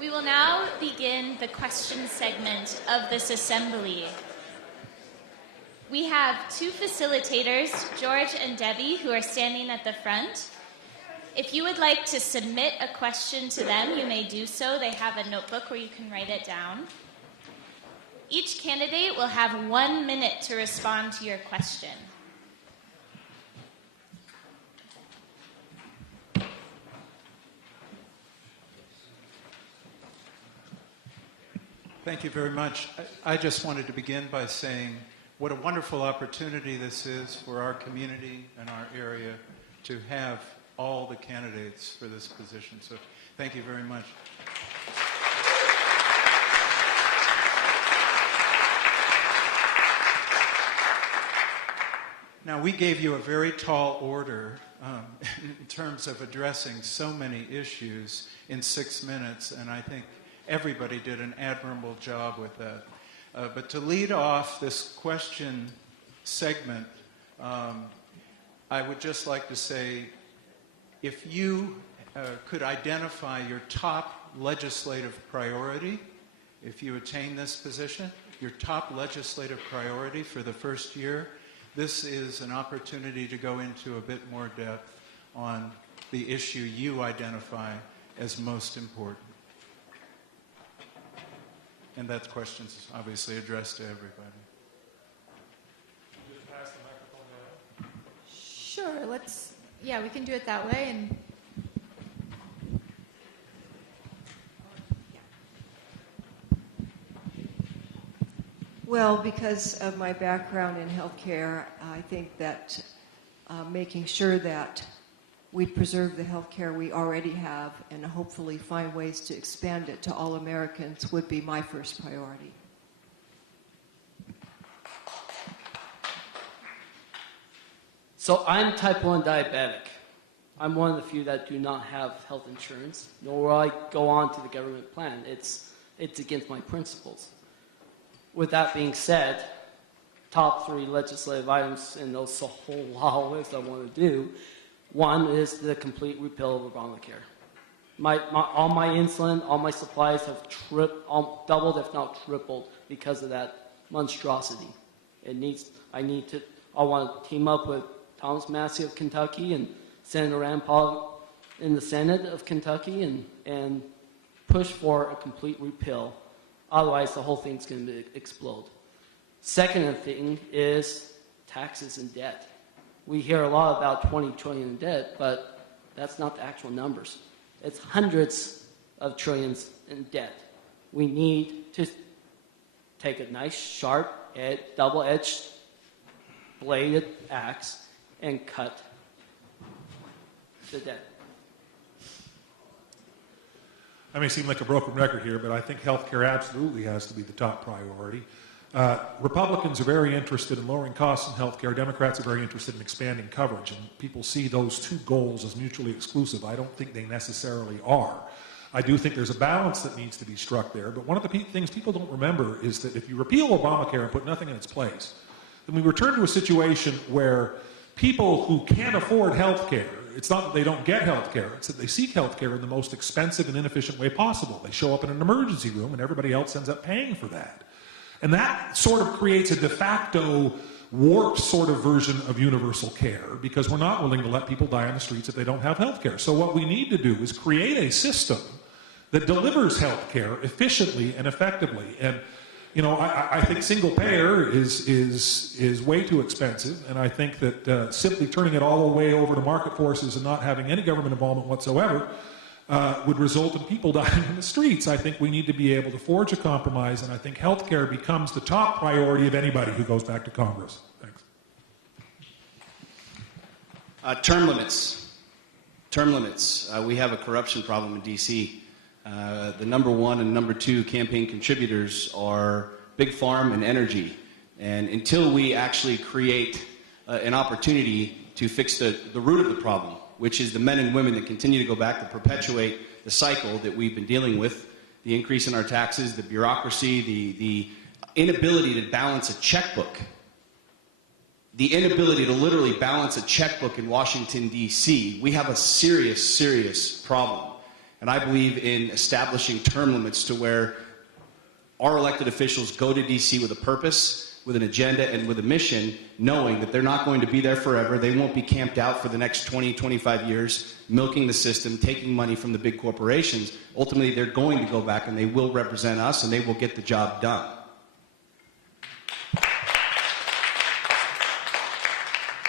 We will now begin the question segment of this assembly. We have two facilitators, George and Debbie, who are standing at the front. If you would like to submit a question to them, you may do so. They have a notebook where you can write it down. Each candidate will have 1 minute to respond to your question. Thank you very much. I just wanted to begin by saying what a wonderful opportunity this is for our community and our area to have all the candidates for this position. So thank you very much. Now, we gave you a very tall order in terms of addressing so many issues in 6 minutes, and I think everybody did an admirable job with that. But to lead off this question segment, I would just like to say, if you could identify your top legislative priority, if you attain this position, your top legislative priority for the first year, this is an opportunity to go into a bit more depth on the issue you identify as most important. And that question is obviously addressed to everybody. Just pass the microphone down. Sure, we can do it that way. And well, because of my background in healthcare, I think that making sure that we preserve the healthcare we already have and hopefully find ways to expand it to all Americans would be my first priority. So I'm type 1 diabetic. I'm one of the few that do not have health insurance, nor will I go on to the government plan. It's against my principles. With that being said, top 3 legislative items, and there's a whole long list I want to do. One is the complete repeal of Obamacare. All my insulin, all my supplies have doubled, if not tripled, because of that monstrosity. I want to team up with Thomas Massie of Kentucky and Senator Rand Paul in the Senate of Kentucky and push for a complete repeal. Otherwise, the whole thing's going to explode. Second thing is taxes and debt. We hear a lot about 20 trillion in debt, but that's not the actual numbers. It's hundreds of trillions in debt. We need to take a nice, sharp, double-edged bladed axe and cut the debt. I may seem like a broken record here, but I think healthcare absolutely has to be the top priority. Republicans are very interested in lowering costs in healthcare. Democrats are very interested in expanding coverage, and people see those two goals as mutually exclusive. I don't think they necessarily are. I do think there's a balance that needs to be struck there, but one of the things people don't remember is that if you repeal Obamacare and put nothing in its place, then we return to a situation where people who can't afford healthcare, it's not that they don't get healthcare, it's that they seek healthcare in the most expensive and inefficient way possible. They show up in an emergency room and everybody else ends up paying for that. And that sort of creates a de facto warped sort of version of universal care because we're not willing to let people die on the streets if they don't have health care. So what we need to do is create a system that delivers health care efficiently and effectively. And you know, I think single payer is way too expensive, and I think that simply turning it all the way over to market forces and not having any government involvement whatsoever would result in people dying in the streets. I think we need to be able to forge a compromise, and I think health care becomes the top priority of anybody who goes back to Congress. Thanks. Term limits. Term limits. We have a corruption problem in D.C. The number 1 and number 2 campaign contributors are Big Pharma and energy. And until we actually create an opportunity to fix the root of the problem, which is the men and women that continue to go back to perpetuate the cycle that we've been dealing with, the increase in our taxes, the bureaucracy, the inability to balance a checkbook, the inability to literally balance a checkbook in Washington, D.C., we have a serious, serious problem. And I believe in establishing term limits to where our elected officials go to DC with a purpose, with an agenda, and with a mission, knowing that they're not going to be there forever. They won't be camped out for the next 20, 25 years, milking the system, taking money from the big corporations. Ultimately, they're going to go back and they will represent us and they will get the job done.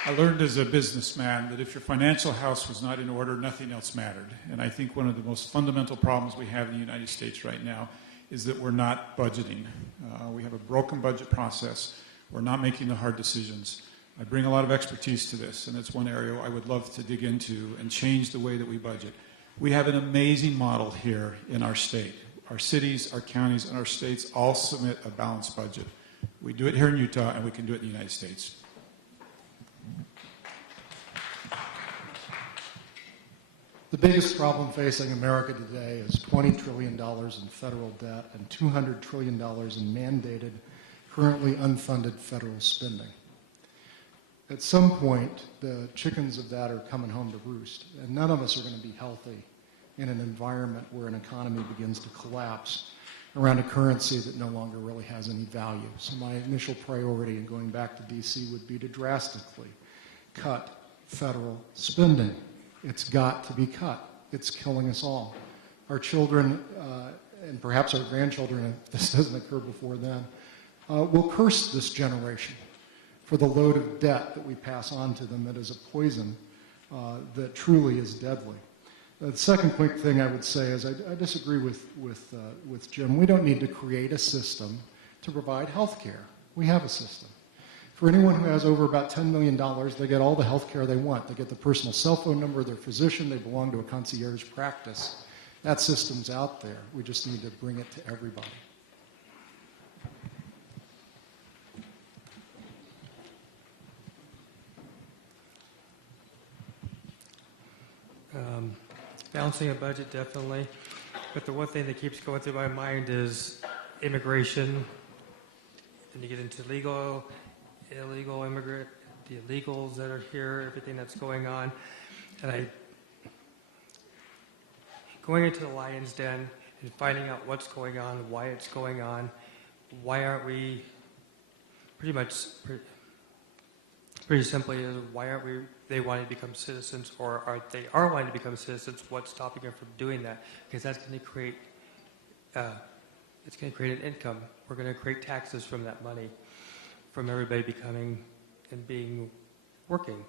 I learned as a businessman that if your financial house was not in order, nothing else mattered. And I think one of the most fundamental problems we have in the United States right now is that we're not budgeting. We have a broken budget process. We're not making the hard decisions. I bring a lot of expertise to this, and it's one area I would love to dig into and change the way that we budget. We have an amazing model here in our state. Our cities, our counties, and our states all submit a balanced budget. We do it here in Utah, and we can do it in the United States. The biggest problem facing America today is $20 trillion in federal debt and $200 trillion in mandated, currently unfunded federal spending. At some point, the chickens of that are coming home to roost, and none of us are going to be healthy in an environment where an economy begins to collapse around a currency that no longer really has any value. So my initial priority in going back to DC would be to drastically cut federal spending. It's got to be cut. It's killing us all. Our children, and perhaps our grandchildren, if this doesn't occur before then, will curse this generation for the load of debt that we pass on to them that is a poison that truly is deadly. The second quick thing I would say is I disagree with Jim. We don't need to create a system to provide health care. We have a system. For anyone who has over about $10 million, they get all the health care they want. They get the personal cell phone number of their physician. They belong to a concierge practice. That system's out there. We just need to bring it to everybody. Balancing a budget, definitely. But the one thing that keeps going through my mind is immigration. And you get into legal, illegal immigrant, the illegals that are here, everything that's going on. And going into the lion's den and finding out what's going on, why it's going on, why aren't we, pretty simply is, why aren't they wanting to become citizens, or they are wanting to become citizens, what's stopping them from doing that? Because that's going to create, it's going to create an income. We're going to create taxes from that money, from everybody becoming and being working.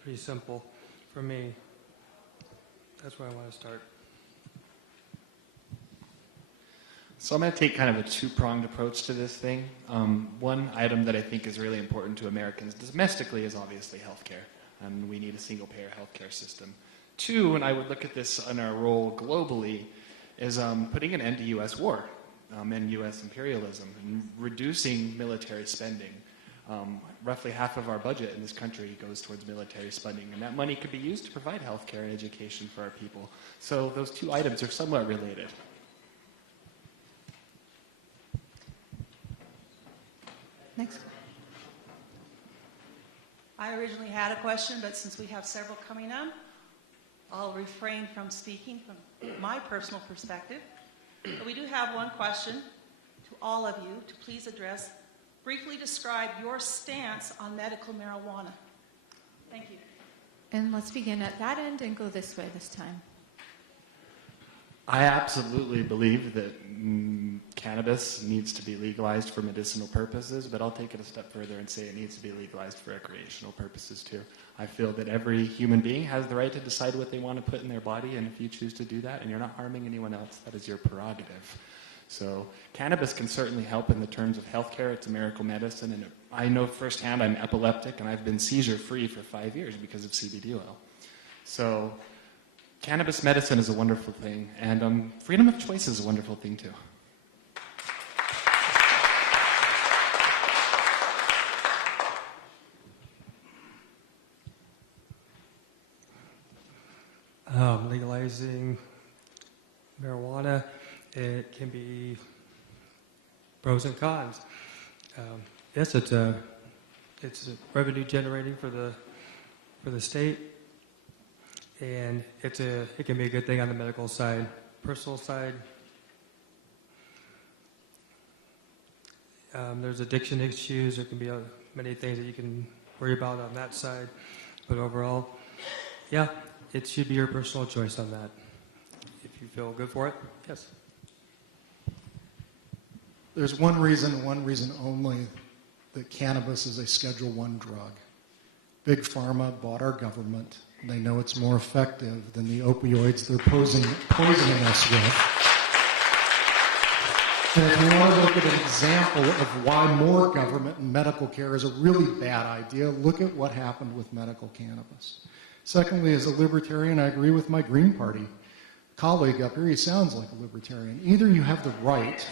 Pretty simple for me. That's where I want to start. So I'm going to take kind of a two-pronged approach to this thing. One item that I think is really important to Americans domestically is obviously healthcare. We need a single-payer healthcare system. Two, and I would look at this in our role globally, is putting an end to U.S. war and U.S. imperialism and reducing military spending. Roughly half of our budget in this country goes towards military spending, and that money could be used to provide healthcare and education for our people. So those two items are somewhat related. Next. I originally had a question, but since we have several coming up, I'll refrain from speaking from my personal perspective. But we do have one question to all of you to please address. Briefly describe your stance on medical marijuana. Thank you. And let's begin at that end and go this way this time. I absolutely believe that cannabis needs to be legalized for medicinal purposes, but I'll take it a step further and say it needs to be legalized for recreational purposes too. I feel that every human being has the right to decide what they want to put in their body, and if you choose to do that and you're not harming anyone else, that is your prerogative. So cannabis can certainly help in the terms of healthcare. It's a miracle medicine, and I know firsthand I'm epileptic, and I've been seizure-free for 5 years because of CBD oil. So cannabis medicine is a wonderful thing, and freedom of choice is a wonderful thing too. Legalizing marijuana, it can be pros and cons. Yes, it's revenue generating for the state. and it can be a good thing on the medical side. Personal side, there's addiction issues. There can be many things that you can worry about on that side. But overall, yeah, it should be your personal choice on that. If you feel good for it, yes. There's one reason only, that cannabis is a Schedule I drug. Big Pharma bought our government. They know it's more effective than the opioids they're poisoning us with. And if you want to look at an example of why more government and medical care is a really bad idea, look at what happened with medical cannabis. Secondly, as a libertarian, I agree with my Green Party colleague up here. He sounds like a libertarian. Either you have the right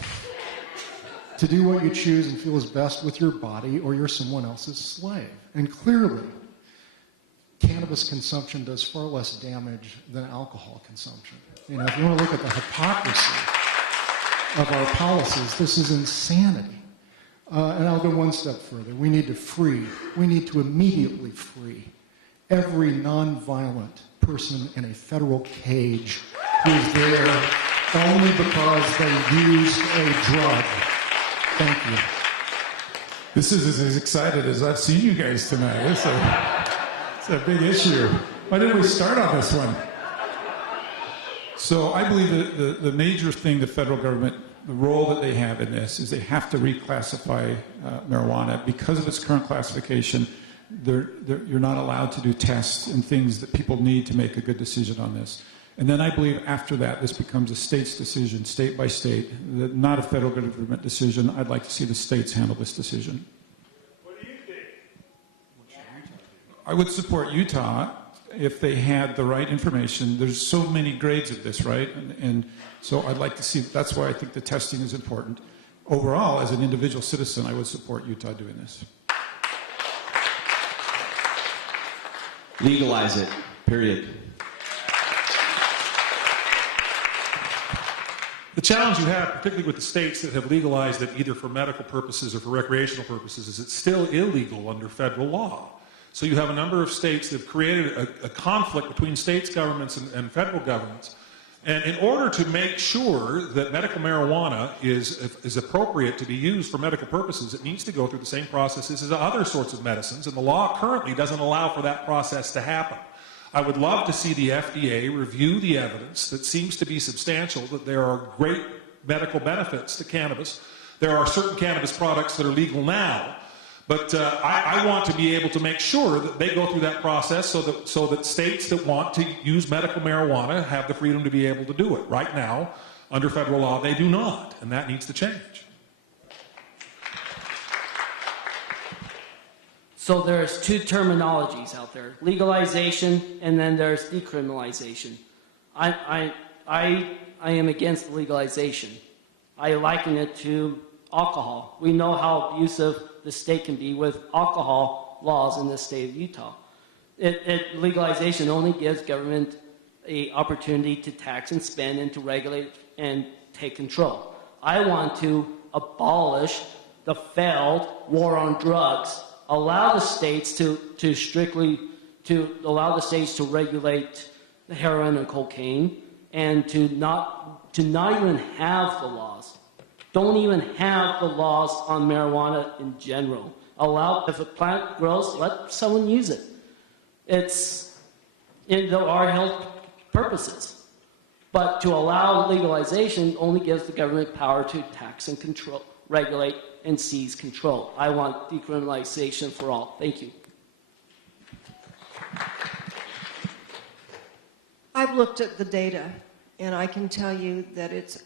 to do what you choose and feel is best with your body, or you're someone else's slave. And clearly, cannabis consumption does far less damage than alcohol consumption. You know, if you want to look at the hypocrisy of our policies, this is insanity. And I'll go one step further. We need to immediately free every nonviolent person in a federal cage who is there only because they used a drug. Thank you. This is as excited as I've seen you guys tonight. It's a big issue. Why didn't we start on this one? So I believe that the major thing the federal government, the role that they have in this, is they have to reclassify marijuana. Because of its current classification, you're not allowed to do tests and things that people need to make a good decision on this. And then I believe after that, this becomes a state's decision, state by state, not a federal government decision. I'd like to see the states handle this decision. What do you think? I would support Utah if they had the right information. There's so many grades of this, right? And so I'd like to see, that's why I think the testing is important. Overall, as an individual citizen, I would support Utah doing this. Legalize it, period. The challenge you have, particularly with the states that have legalized it either for medical purposes or for recreational purposes, is it's still illegal under federal law. So you have a number of states that have created a conflict between states' governments and federal governments. And in order to make sure that medical marijuana is appropriate to be used for medical purposes, it needs to go through the same processes as other sorts of medicines, and the law currently doesn't allow for that process to happen. I would love to see the FDA review the evidence that seems to be substantial that there are great medical benefits to cannabis. There are certain cannabis products that are legal now, but I want to be able to make sure that they go through that process so that states that want to use medical marijuana have the freedom to be able to do it. Right now, under federal law, they do not, and that needs to change. So there's two terminologies out there: legalization, and then there's decriminalization. I am against legalization. I liken it to alcohol. We know how abusive the state can be with alcohol laws in the state of Utah. Legalization only gives government an opportunity to tax and spend and to regulate and take control. I want to abolish the failed war on drugs. Allow the states to regulate the heroin and cocaine, and to not even have the laws. Don't even have the laws on marijuana in general. If a plant grows, let someone use it. There are health purposes. But to allow legalization only gives the government power to tax and control, regulate, and seize control. I want decriminalization for all. Thank you. I've looked at the data, and I can tell you that it's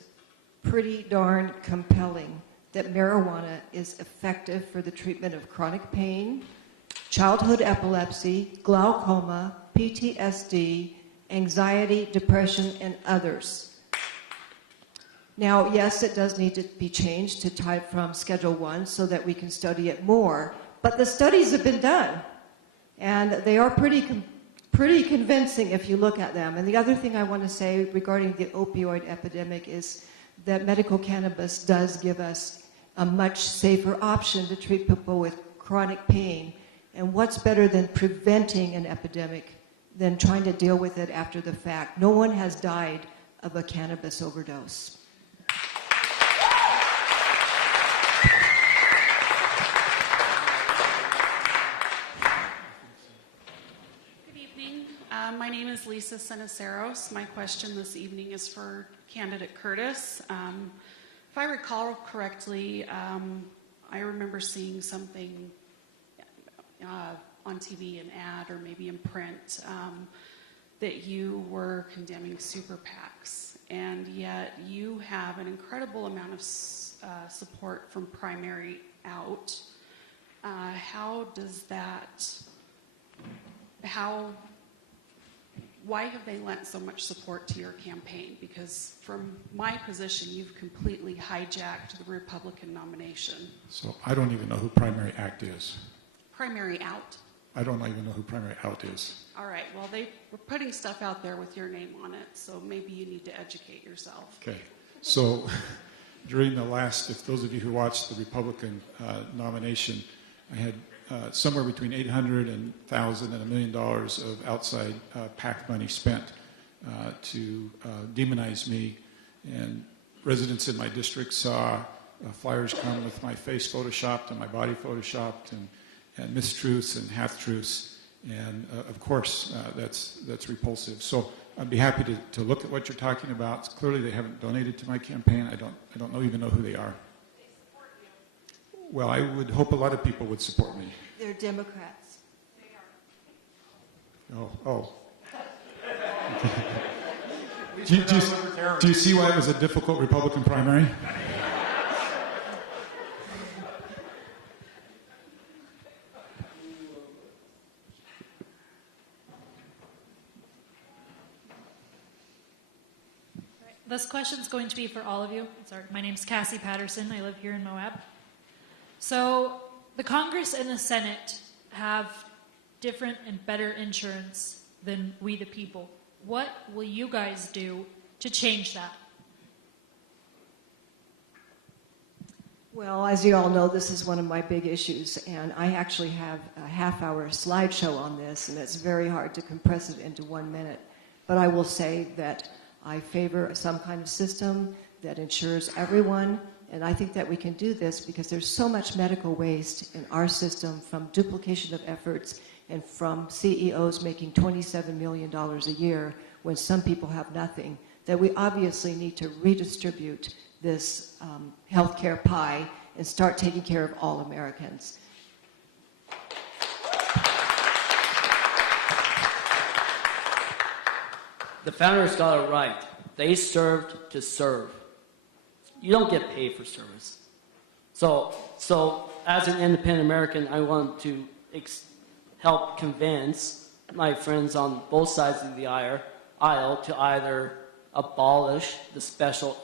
pretty darn compelling that marijuana is effective for the treatment of chronic pain, childhood epilepsy, glaucoma, PTSD, anxiety, depression, and others. Now, yes, it does need to be changed to type from Schedule I so that we can study it more, but the studies have been done, and they are pretty convincing if you look at them. And the other thing I want to say regarding the opioid epidemic is that medical cannabis does give us a much safer option to treat people with chronic pain. And what's better than preventing an epidemic than trying to deal with it after the fact. No one has died of a cannabis overdose. Good evening. My name is Lisa Seniceros. My question this evening is for candidate Curtis. If I recall correctly, I remember seeing something on TV, an ad, or maybe in print, that you were condemning super PACs, and yet you have an incredible amount of support from Primary Out. Why have they lent so much support to your campaign? Because from my position, you've completely hijacked the Republican nomination. So I don't even know who Primary Act is. Primary Out. I don't even know who Primary Out is. All right, well, they were putting stuff out there with your name on it, so maybe you need to educate yourself. Okay. So during the last, if those of you who watched the Republican nomination, I had somewhere between $800,000 and $1 million of outside PAC money spent to demonize me. And residents in my district saw flyers come with my face photoshopped and my body photoshopped, and mistruths and half-truths. And of course, that's repulsive. So I'd be happy to look at what you're talking about. Clearly, they haven't donated to my campaign. I don't even know who they are. Well, I would hope a lot of people would support me. They're Democrats. Oh. Do you see why it was a difficult Republican primary? This question is going to be for all of you. Sorry, my name's Cassie Patterson. I live here in Moab. So the Congress and the Senate have different and better insurance than we the people. What will you guys do to change that? Well, as you all know, this is one of my big issues, and I actually have a half-hour slideshow on this, and it's very hard to compress it into 1 minute. But I will say that I favor some kind of system that insures everyone, and I think that we can do this because there's so much medical waste in our system from duplication of efforts and from CEOs making $27 million a year when some people have nothing, that we obviously need to redistribute this healthcare pie and start taking care of all Americans. The founders got it right. They served to serve. You don't get paid for service. So as an independent American, I want to help convince my friends on both sides of the aisle to either abolish the special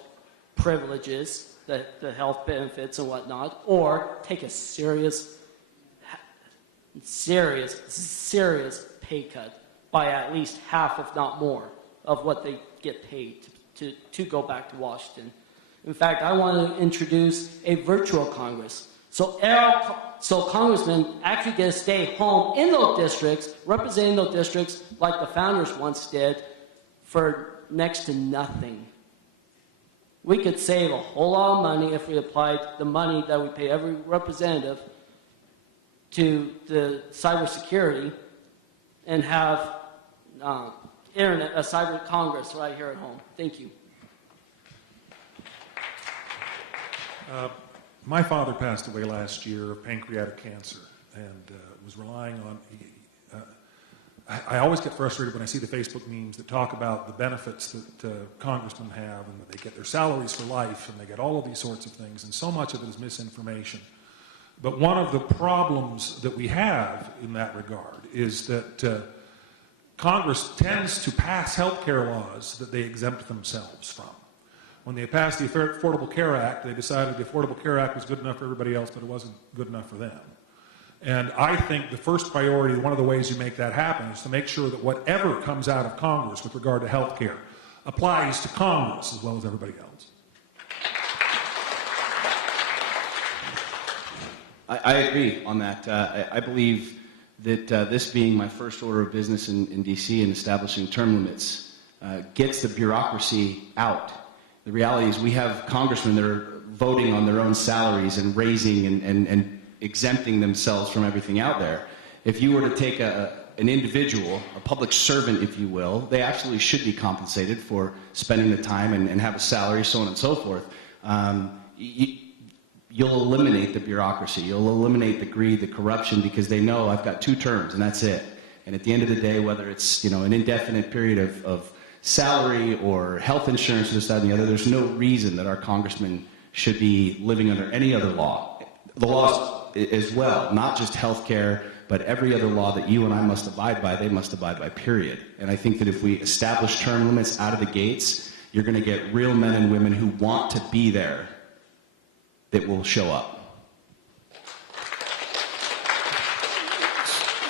privileges, the health benefits and whatnot, or take a serious pay cut by at least half, if not more, of what they get paid to go back to Washington. In fact, I want to introduce a virtual Congress. So congressmen actually get to stay home in those districts, representing those districts like the founders once did, for next to nothing. We could save a whole lot of money if we applied the money that we pay every representative to the cybersecurity and have a cyber Congress right here at home. Thank you. My father passed away last year of pancreatic cancer and was relying on... I always get frustrated when I see the Facebook memes that talk about the benefits that congressmen have and that they get their salaries for life and they get all of these sorts of things, and so much of it is misinformation. But one of the problems that we have in that regard is that Congress tends to pass health care laws that they exempt themselves from. When they passed the Affordable Care Act, they decided the Affordable Care Act was good enough for everybody else, but it wasn't good enough for them. And I think the first priority, one of the ways you make that happen, is to make sure that whatever comes out of Congress with regard to health care applies to Congress as well as everybody else. I agree on that. I believe that this being my first order of business in D.C. and establishing term limits gets the bureaucracy out. The reality is we have congressmen that are voting on their own salaries and raising and exempting themselves from everything out there. If you were to take an individual, a public servant, if you will, they actually should be compensated for spending the time and have a salary, so on and so forth. You'll eliminate the bureaucracy. You'll eliminate the greed, the corruption, because they know I've got 2 terms and that's it. And at the end of the day, whether it's an indefinite period of salary or health insurance, this, that, and the other, there's no reason that our congressmen should be living under any other law. The laws as well, not just health care, but every other law that you and I must abide by, they must abide by, period. And I think that if we establish term limits out of the gates, you're going to get real men and women who want to be there that will show up.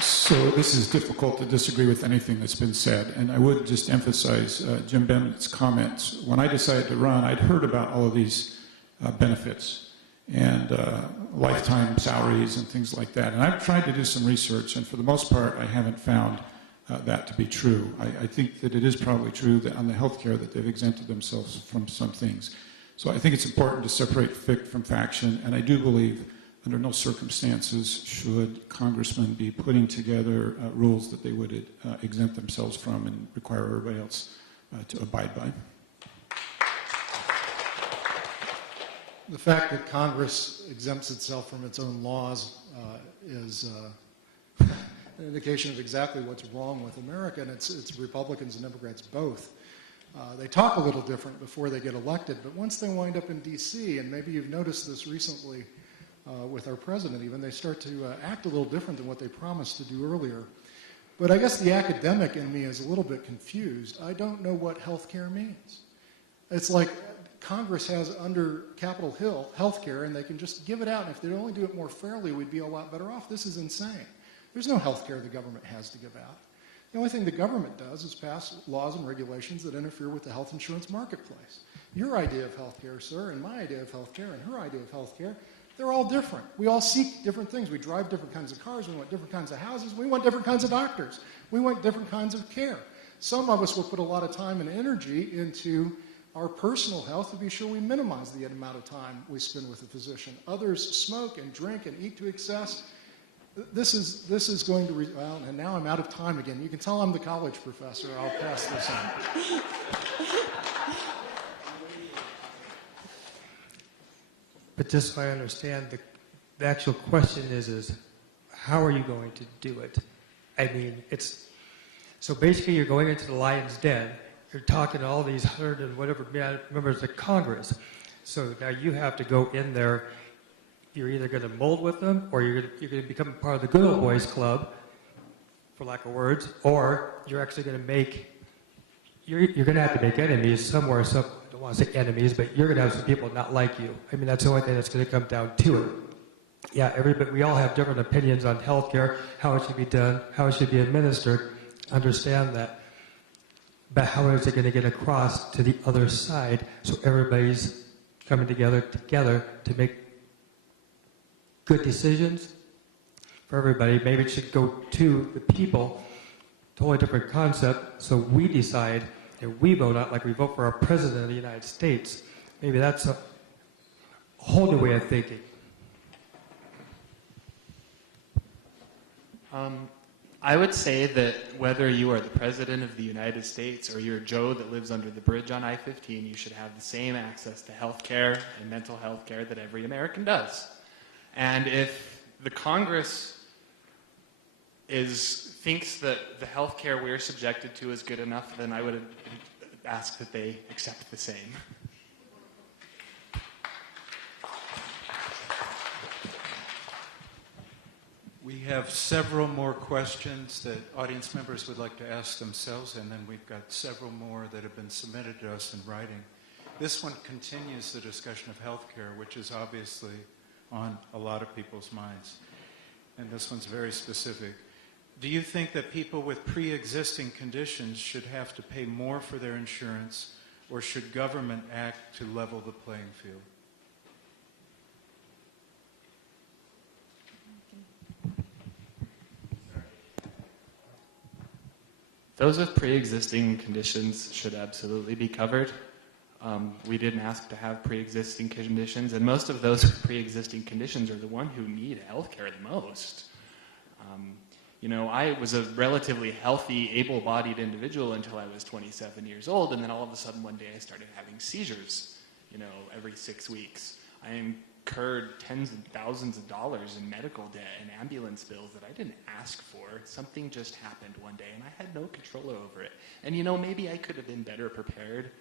So this is difficult to disagree with anything that's been said, and I would just emphasize Jim Bennett's comments. When I decided to run, I'd heard about all of these benefits and lifetime salaries and things like that, and I've tried to do some research, and for the most part, I haven't found that to be true. I think that it is probably true that on the health care that they've exempted themselves from some things. So I think it's important to separate fict from faction, and I do believe under no circumstances should congressmen be putting together rules that they would exempt themselves from and require everybody else to abide by. The fact that Congress exempts itself from its own laws is an indication of exactly what's wrong with America, and it's Republicans and Democrats both. They talk a little different before they get elected, but once they wind up in D.C., and maybe you've noticed this recently with our president even, they start to act a little different than what they promised to do earlier. But I guess the academic in me is a little bit confused. I don't know what health care means. It's like Congress has under Capitol Hill health care, and they can just give it out, and if they'd only do it more fairly, we'd be a lot better off. This is insane. There's no health care the government has to give out. The only thing the government does is pass laws and regulations that interfere with the health insurance marketplace. Your idea of health care, sir, and my idea of health care, and her idea of health care, they're all different. We all seek different things. We drive different kinds of cars. We want different kinds of houses. We want different kinds of doctors. We want different kinds of care. Some of us will put a lot of time and energy into our personal health to be sure we minimize the amount of time we spend with a physician. Others smoke and drink and eat to excess. This is going to, well, and now I'm out of time again. You can tell I'm the college professor. I'll pass this on. But just so I understand, the actual question is how are you going to do it? I mean, so basically you're going into the lion's den. You're talking to all these 100 and whatever members of Congress. So now you have to go in there. You're either going to mold with them, or you're going to become part of the good old boys club, for lack of words, or you're actually going to make, you're going to have to make enemies somewhere. I don't want to say enemies, but you're going to have some people not like you. I mean, that's the only thing that's going to come down to it. Yeah, we all have different opinions on healthcare, how it should be done, how it should be administered. Understand that. But how is it going to get across to the other side so everybody's coming together to make good decisions for everybody? Maybe it should go to the people, totally different concept, so we decide and we vote out like we vote for our president of the United States. Maybe that's a whole new way of thinking. I would say that whether you are the president of the United States or you're Joe that lives under the bridge on I-15, you should have the same access to health care and mental health care that every American does. And if the Congress thinks that the health care we're subjected to is good enough, then I would ask that they accept the same. We have several more questions that audience members would like to ask themselves, and then we've got several more that have been submitted to us in writing. This one continues the discussion of health care, which is obviously on a lot of people's minds. And this one's very specific. Do you think that people with pre-existing conditions should have to pay more for their insurance, or should government act to level the playing field? Those with pre-existing conditions should absolutely be covered. We didn't ask to have pre-existing conditions, and most of those with pre-existing conditions are the one who need health care the most. You know, I was a relatively healthy, able-bodied individual until I was 27 years old, and then all of a sudden one day I started having seizures, you know, every 6 weeks. I incurred tens of thousands of dollars in medical debt and ambulance bills that I didn't ask for. Something just happened one day, and I had no control over it. And, you know, maybe I could have been better prepared,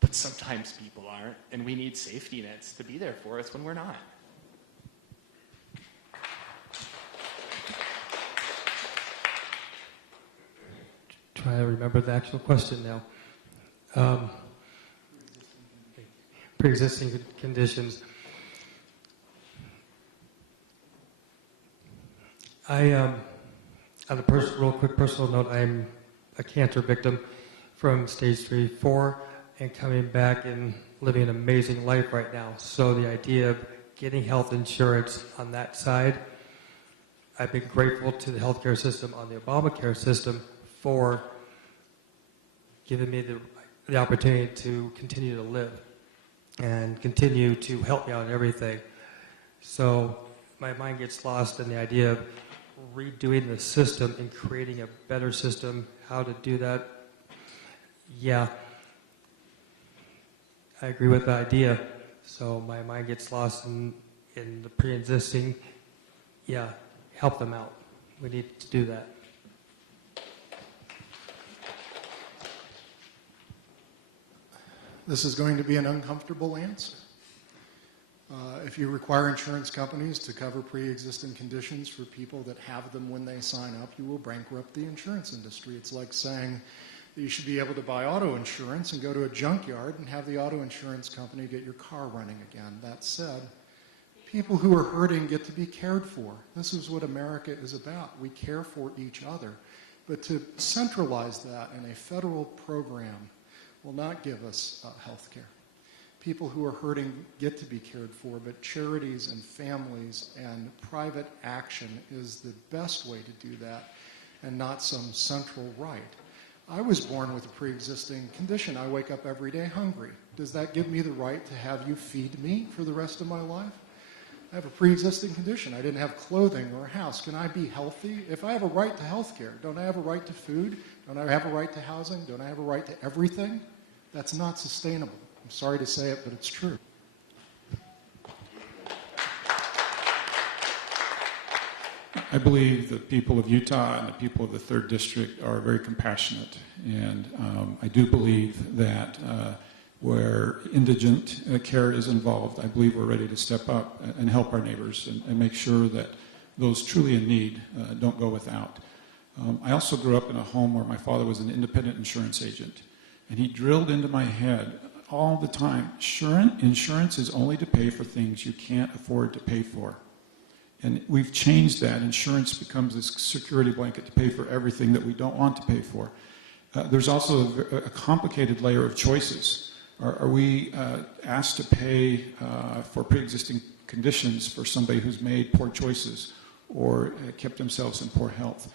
but sometimes people aren't, and we need safety nets to be there for us when we're not. Trying to remember the actual question now. Pre-existing conditions. On a real quick personal note, I'm a cancer victim from stage 3, 4, and coming back and living an amazing life right now. So the idea of getting health insurance on that side, I've been grateful to the healthcare system on the Obamacare system for giving me the opportunity to continue to live and continue to help me out in everything. So my mind gets lost in the idea of redoing the system and creating a better system. How to do that? Yeah, I agree with the idea. So my mind gets lost in the pre-existing. Yeah, help them out. We need to do that. This is going to be an uncomfortable answer. If you require insurance companies to cover pre-existing conditions for people that have them when they sign up, you will bankrupt the insurance industry. It's like saying that you should be able to buy auto insurance and go to a junkyard and have the auto insurance company get your car running again. That said, people who are hurting get to be cared for. This is what America is about. We care for each other. But to centralize that in a federal program will not give us health care. People who are hurting get to be cared for, but charities and families and private action is the best way to do that and not some central right. I was born with a pre-existing condition. I wake up every day hungry. Does that give me the right to have you feed me for the rest of my life? I have a pre-existing condition. I didn't have clothing or a house. Can I be healthy? If I have a right to health care, don't I have a right to food? Don't I have a right to housing? Don't I have a right to everything? That's not sustainable. I'm sorry to say it, but it's true. I believe the people of Utah and the people of the 3rd District are very compassionate. And I do believe that where indigent care is involved, I believe we're ready to step up and help our neighbors and make sure that those truly in need don't go without. I also grew up in a home where my father was an independent insurance agent. And he drilled into my head all the time, insurance is only to pay for things you can't afford to pay for. And we've changed that. Insurance becomes this security blanket to pay for everything that we don't want to pay for. There's also a complicated layer of choices. Are we asked to pay for pre-existing conditions for somebody who's made poor choices or kept themselves in poor health?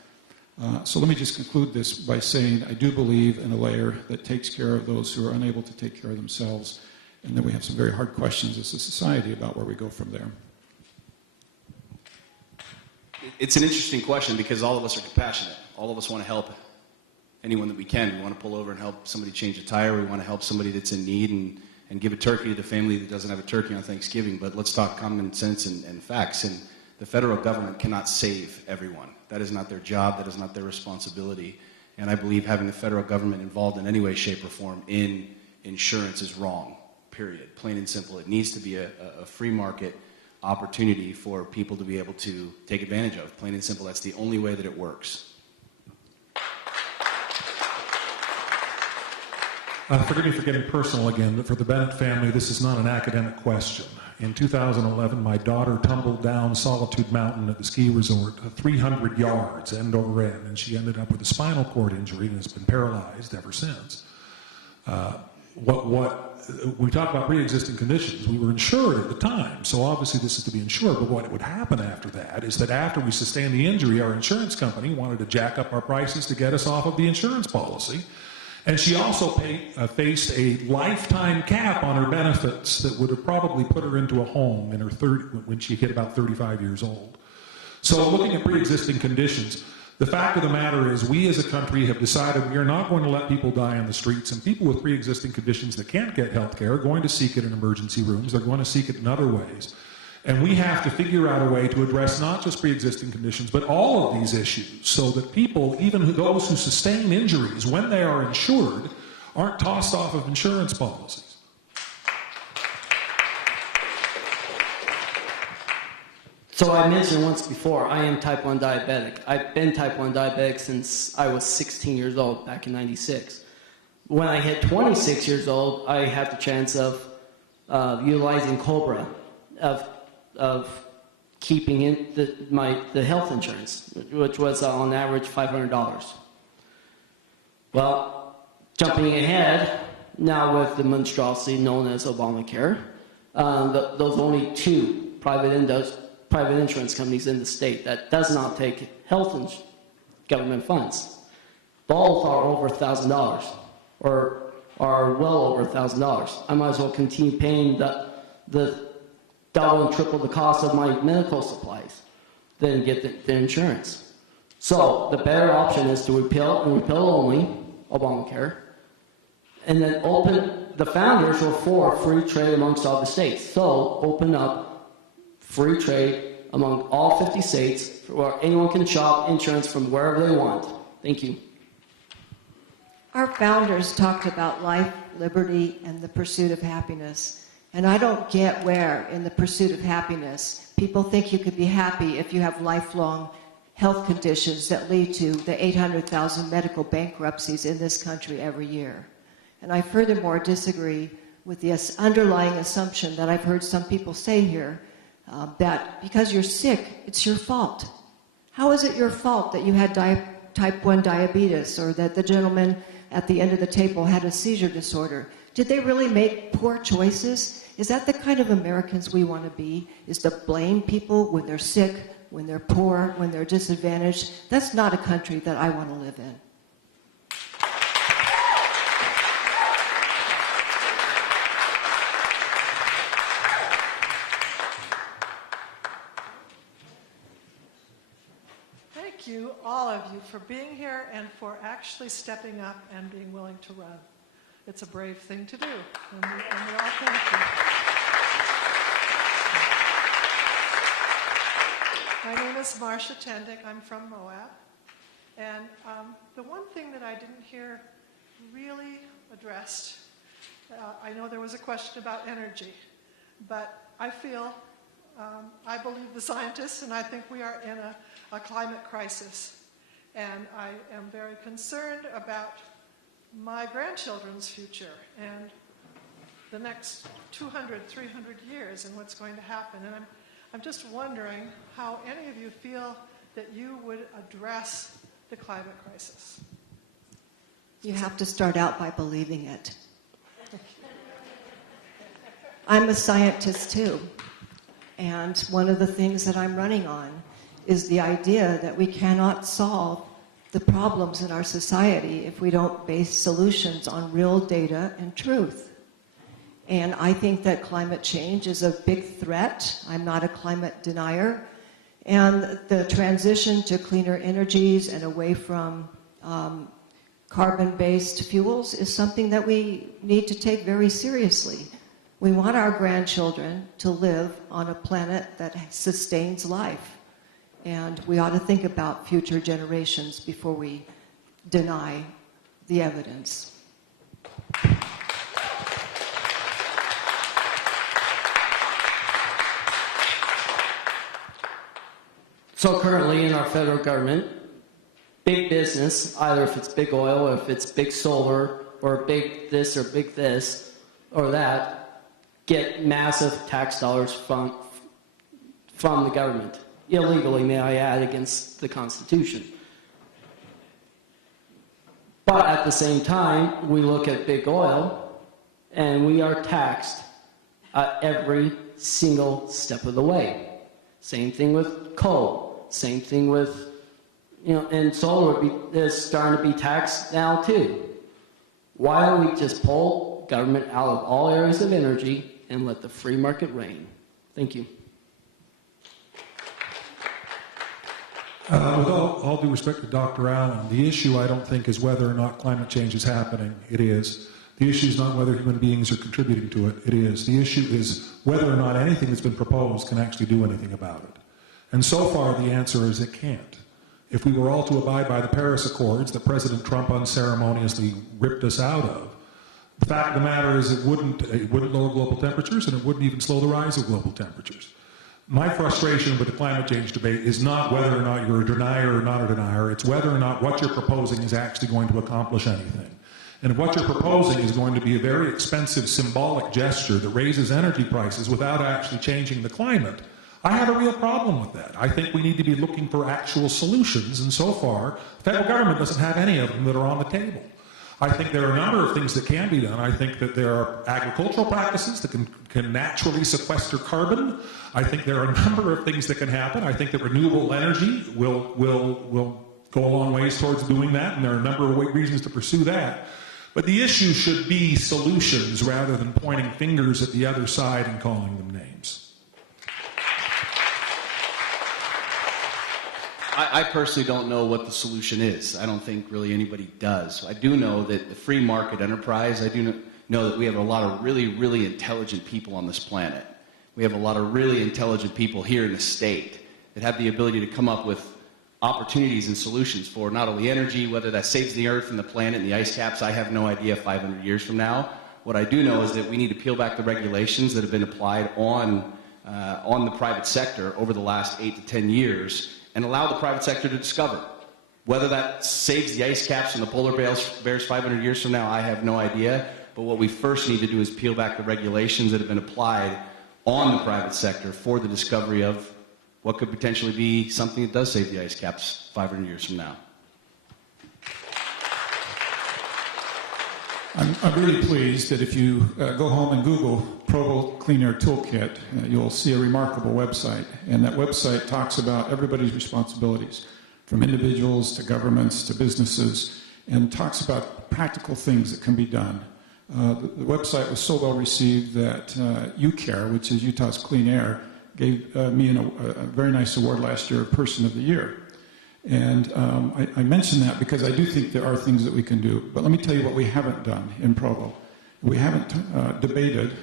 So let me just conclude this by saying I do believe in a layer that takes care of those who are unable to take care of themselves, and then we have some very hard questions as a society about where we go from there. It's an interesting question because all of us are compassionate. All of us want to help anyone that we can. We want to pull over and help somebody change a tire. We want to help somebody that's in need and give a turkey to the family that doesn't have a turkey on Thanksgiving. But let's talk common sense and facts. And the federal government cannot save everyone. That is not their job. That is not their responsibility. And I believe having the federal government involved in any way, shape, or form in insurance is wrong, period. Plain and simple. It needs to be a free market opportunity for people to be able to take advantage of. Plain and simple. That's the only way that it works. Forgive me for getting personal again, but for the Bennett family, this is not an academic question. In 2011, my daughter tumbled down Solitude Mountain at the ski resort 300 yards end over end, and she ended up with a spinal cord injury and has been paralyzed ever since. What we talked about pre-existing conditions. We were insured at the time, so obviously this is to be insured. But what would happen after that is that after we sustained the injury, our insurance company wanted to jack up our prices to get us off of the insurance policy. And she also faced a lifetime cap on her benefits that would have probably put her into a home in her when she hit about 35 years old. So looking at pre-existing conditions, the fact of the matter is we as a country have decided we are not going to let people die on the streets, and people with pre-existing conditions that can't get health care are going to seek it in emergency rooms. They're going to seek it in other ways. And we have to figure out a way to address not just pre-existing conditions, but all of these issues so that people, even those who sustain injuries when they are insured, aren't tossed off of insurance policies. So I mentioned once before, I am type 1 diabetic. I've been type 1 diabetic since I was 16 years old, back in '96. When I hit 26 years old, I had the chance of utilizing COBRA, of keeping in the health insurance, which was on average $500. Well, jumping ahead, now with the monstrosity known as Obamacare, those only two private insurance companies in the state that does not take government funds. Both are over $1,000, or are well over $1,000. I might as well continue paying the double and triple the cost of my medical supplies than get the insurance. So the better option is to repeal only Obamacare, and then the founders were for free trade amongst all the states. So open up free trade among all 50 states where anyone can shop insurance from wherever they want. Thank you. Our founders talked about life, liberty, and the pursuit of happiness. And I don't get where, in the pursuit of happiness, people think you could be happy if you have lifelong health conditions that lead to the 800,000 medical bankruptcies in this country every year. And I furthermore disagree with the underlying assumption that I've heard some people say here, that because you're sick, it's your fault. How is it your fault that you had type 1 diabetes, or that the gentleman at the end of the table had a seizure disorder? Did they really make poor choices? Is that the kind of Americans we want to be? Is to blame people when they're sick, when they're poor, when they're disadvantaged? That's not a country that I want to live in. Thank you, all of you, for being here and for actually stepping up and being willing to run. It's a brave thing to do, and we all thank you. My name is Marcia Tendick. I'm from Moab. And the one thing that I didn't hear really addressed, I know there was a question about energy, but I feel, I believe the scientists, and I think we are in a climate crisis. And I am very concerned about my grandchildren's future and the next 200, 300 years and what's going to happen. And I'm just wondering how any of you feel that you would address the climate crisis. You have to start out by believing it. I'm a scientist too, and one of the things that I'm running on is the idea that we cannot solve the problems in our society if we don't base solutions on real data and truth. And I think that climate change is a big threat. I'm not a climate denier. And the transition to cleaner energies and away from carbon-based fuels is something that we need to take very seriously. We want our grandchildren to live on a planet that sustains life. And we ought to think about future generations before we deny the evidence. So currently in our federal government, big business, either if it's big oil, or if it's big solar, or big this or big this or that, get massive tax dollars from the government. Illegally, may I add, against the Constitution. But at the same time, we look at big oil, And we are taxed at every single step of the way. Same thing with coal. Same thing with, and solar is starting to be taxed now too. Why don't we just pull government out of all areas of energy and let the free market reign? Thank you. With all due respect to Dr. Allen, the issue I don't think is whether or not climate change is happening. It is. The issue is not whether human beings are contributing to it. It is. The issue is whether or not anything that's been proposed can actually do anything about it. And so far, the answer is it can't. If we were all to abide by the Paris Accords that President Trump unceremoniously ripped us out of, the fact of the matter is it wouldn't lower global temperatures, and it wouldn't even slow the rise of global temperatures. My frustration with the climate change debate is not whether or not you're a denier or not a denier. It's whether or not what you're proposing is actually going to accomplish anything. And if what you're proposing is going to be a very expensive symbolic gesture that raises energy prices without actually changing the climate, I have a real problem with that. I think we need to be looking for actual solutions, and so far, the federal government doesn't have any of them that are on the table. I think there are a number of things that can be done. I think that there are agricultural practices that can naturally sequester carbon. I think there are a number of things that can happen. I think that renewable energy will go a long ways towards doing that, and there are a number of reasons to pursue that. But the issue should be solutions rather than pointing fingers at the other side and calling them names. I personally don't know what the solution is. I don't think really anybody does. I do know that the free market enterprise, I do know that we have a lot of really, really intelligent people on this planet. We have a lot of really intelligent people here in the state that have the ability to come up with opportunities and solutions for not only energy, whether that saves the earth and the planet and the ice caps, I have no idea 500 years from now. What I do know is that we need to peel back the regulations that have been applied on the private sector over the last 8 to 10 years and allow the private sector to discover. Whether that saves the ice caps and the polar bears 500 years from now, I have no idea. But what we first need to do is peel back the regulations that have been applied on the private sector for the discovery of what could potentially be something that does save the ice caps 500 years from now. I'm really pleased that if you go home and Google Provo Clean Air Toolkit, you'll see a remarkable website. And that website talks about everybody's responsibilities, from individuals to governments to businesses, and talks about practical things that can be done. The website was so well received that UCARE, which is Utah's Clean Air, gave me a very nice award last year, Person of the Year. And I mention that because I do think there are things that we can do. But let me tell you what we haven't done in Provo. We haven't debated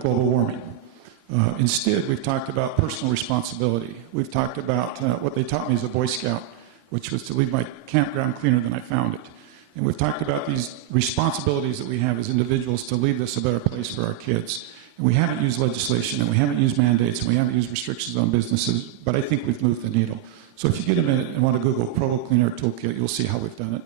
global warming. Instead, we've talked about personal responsibility. We've talked about what they taught me as a Boy Scout, which was to leave my campground cleaner than I found it. And we've talked about these responsibilities that we have as individuals to leave this a better place for our kids. And we haven't used legislation, and we haven't used mandates, and we haven't used restrictions on businesses, but I think we've moved the needle. So if you get a minute and want to Google Provo Clean Air Toolkit, you'll see how we've done it.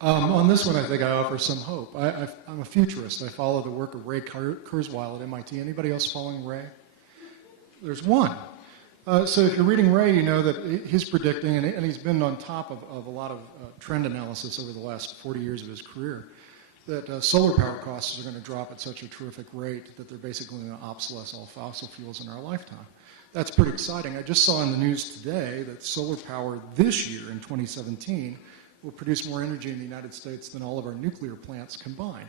On this one, I think I offer some hope. I'm a futurist. I follow the work of Ray Kurzweil at MIT. Anybody else following Ray? There's one. So if you're reading Ray, you know that he's predicting, and he's been on top of a lot of trend analysis over the last 40 years of his career, that solar power costs are going to drop at such a terrific rate that they're basically going to obsolesce all fossil fuels in our lifetime. That's pretty exciting. I just saw in the news today that solar power this year in 2017 will produce more energy in the United States than all of our nuclear plants combined.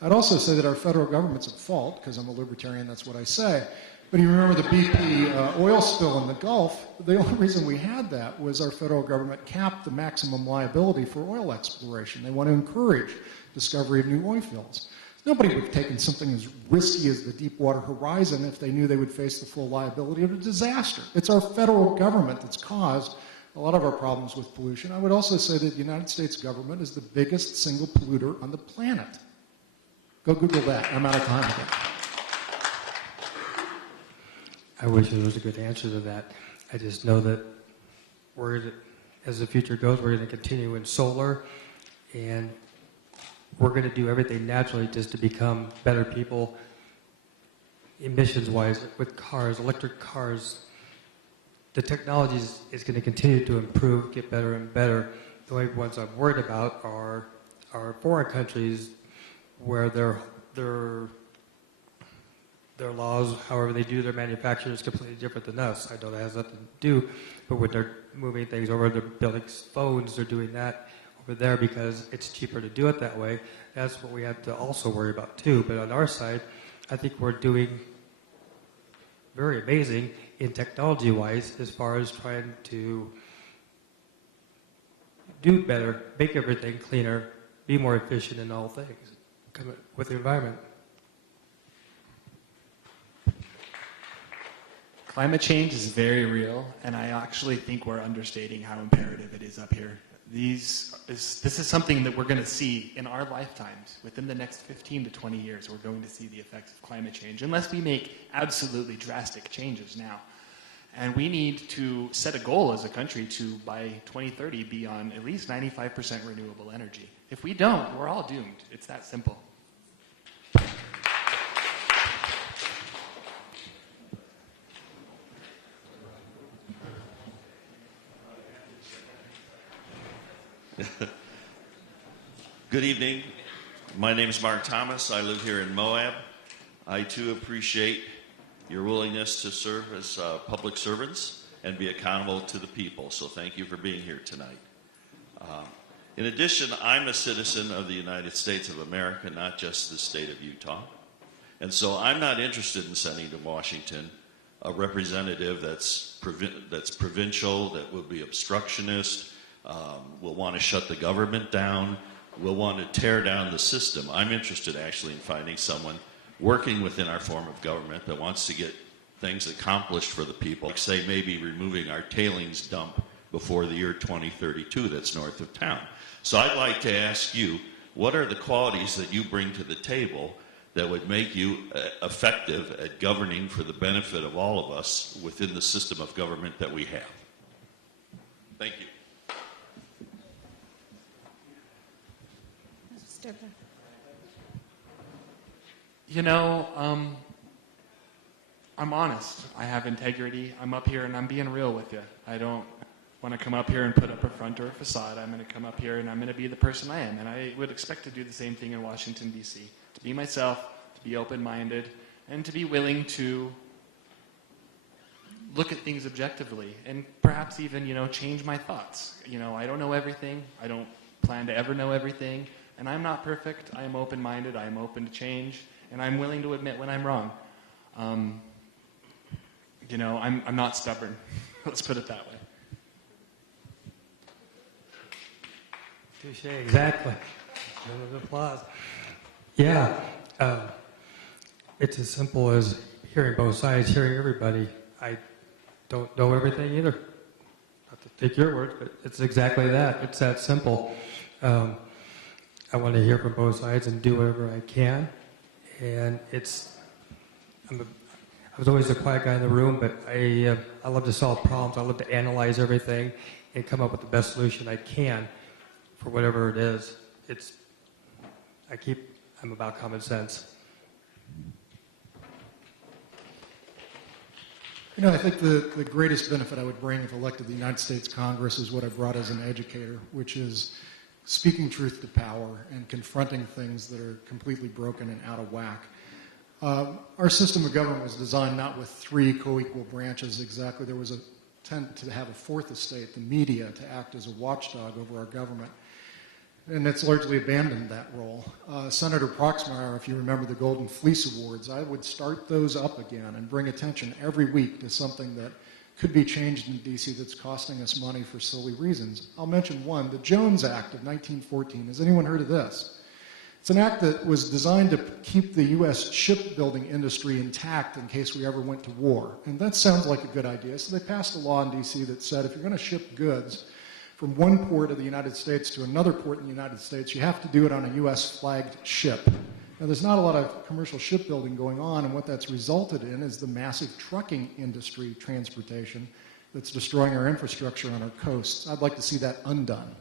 I'd also say that our federal government's at fault, because I'm a libertarian, that's what I say. But you remember the BP oil spill in the Gulf? The only reason we had that was our federal government capped the maximum liability for oil exploration. They want to encourage discovery of new oil fields. Nobody would have taken something as risky as the Deepwater Horizon if they knew they would face the full liability of a disaster. It's our federal government that's caused a lot of our problems with pollution. I would also say that the United States government is the biggest single polluter on the planet. Go Google that. I'm out of time again. I wish there was a good answer to that. I just know that as the future goes, we're going to continue in solar, and we're going to do everything naturally just to become better people, emissions-wise, with cars, electric cars. the technology is going to continue to improve, get better and better. The only ones I'm worried about are foreign countries where their laws, however they do their manufacturing, is completely different than us. I know that has nothing to do, but when they're moving things over, they're building phones, they're doing that over there because it's cheaper to do it that way. That's what we have to also worry about too. But on our side, I think we're doing very amazing in technology-wise as far as trying to do better, make everything cleaner, be more efficient in all things with the environment. Climate change is very real, and I actually think we're understating how imperative it is up here. This is something that we're going to see in our lifetimes. Within the next 15 to 20 years, we're going to see the effects of climate change, unless we make absolutely drastic changes now. And we need to set a goal as a country to, by 2030, be on at least 95% renewable energy. If we don't, we're all doomed. It's that simple. Good evening. My name is Mark Thomas. I live here in Moab. I too appreciate your willingness to serve as public servants and be accountable to the people. So thank you for being here tonight. In addition, I'm a citizen of the United States of America, not just the state of Utah. And so I'm not interested in sending to Washington a representative that's provincial, that will be obstructionist, will want to shut the government down, will want to tear down the system. I'm interested actually in finding someone working within our form of government that wants to get things accomplished for the people, like say maybe removing our tailings dump before the year 2032 that's north of town. So I'd like to ask you, what are the qualities that you bring to the table that would make you effective at governing for the benefit of all of us within the system of government that we have? Thank you. You know, I'm honest. I have integrity. I'm up here and I'm being real with you. I don't want to come up here and put up a front or a facade. I'm going to come up here and I'm going to be the person I am. And I would expect to do the same thing in Washington, D.C. To be myself, to be open-minded, and to be willing to look at things objectively and perhaps even, change my thoughts. I don't know everything. I don't plan to ever know everything. And I'm not perfect. I am open-minded. I am open to change. And I'm willing to admit when I'm wrong. I'm not stubborn. Let's put it that way. Touche, exactly. Round of applause. Yeah, it's as simple as hearing both sides, hearing everybody. I don't know everything either. Not to take your word, but it's exactly that. It's that simple. I want to hear from both sides and do whatever I can. And I was always the quiet guy in the room, but I love to solve problems. I love to analyze everything and come up with the best solution I can for whatever it is. I'm about common sense. I think the greatest benefit I would bring if elected to the United States Congress is what I brought as an educator, which is speaking truth to power and confronting things that are completely broken and out of whack. Our system of government was designed not with three co-equal branches exactly. There was a intent to have a fourth estate, the media, to act as a watchdog over our government. And it's largely abandoned that role. Senator Proxmire, if you remember the Golden Fleece Awards, I would start those up again and bring attention every week to something that could be changed in D.C. that's costing us money for silly reasons. I'll mention one, the Jones Act of 1914. Has anyone heard of this? It's an act that was designed to keep the U.S. shipbuilding industry intact in case we ever went to war. And that sounds like a good idea. So they passed a law in D.C. that said if you're going to ship goods from one port of the United States to another port in the United States, you have to do it on a U.S. flagged ship. Now, there's not a lot of commercial shipbuilding going on, and what that's resulted in is the massive trucking industry transportation that's destroying our infrastructure on our coasts. I'd like to see that undone.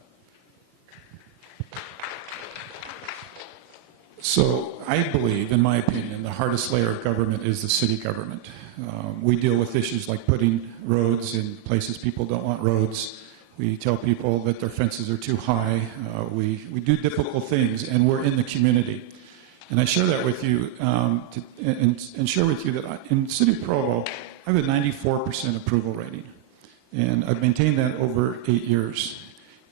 So I believe, in my opinion, the hardest layer of government is the city government. We deal with issues like putting roads in places people don't want roads. We tell people that their fences are too high. We do difficult things, and we're in the community. And I share that with you, and share with you that in the city of Provo, I have a 94% approval rating. And I've maintained that over 8 years.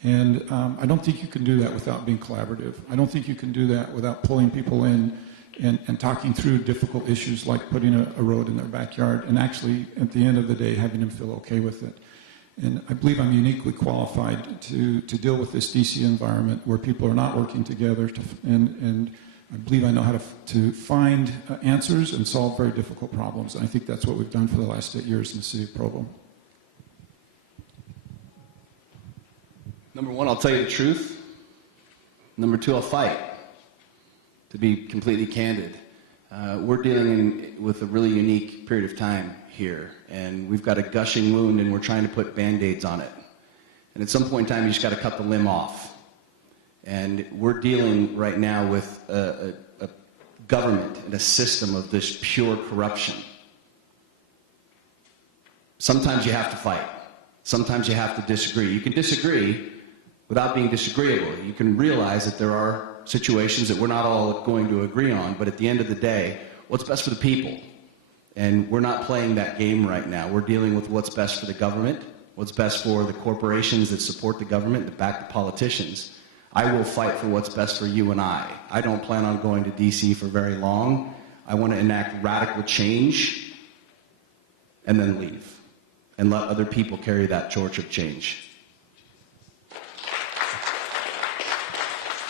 And I don't think you can do that without being collaborative. I don't think you can do that without pulling people in and talking through difficult issues like putting a road in their backyard and actually, at the end of the day, having them feel okay with it. And I believe I'm uniquely qualified to deal with this DC environment where people are not working together, and I believe I know how to find answers and solve very difficult problems. And I think that's what we've done for the last 8 years in the city of Provo. Number one, I'll tell you the truth. Number two, I'll fight. To be completely candid, we're dealing with a really unique period of time here, and we've got a gushing wound, and we're trying to put Band-Aids on it. And at some point in time, you just got to cut the limb off. And we're dealing right now with a government and a system of this pure corruption. Sometimes you have to fight. Sometimes you have to disagree. You can disagree without being disagreeable. You can realize that there are situations that we're not all going to agree on, but at the end of the day, what's best for the people? And we're not playing that game right now. We're dealing with what's best for the government, what's best for the corporations that support the government, that back the politicians. I will fight for what's best for you and I. I don't plan on going to DC for very long. I want to enact radical change and then leave and let other people carry that torch of change.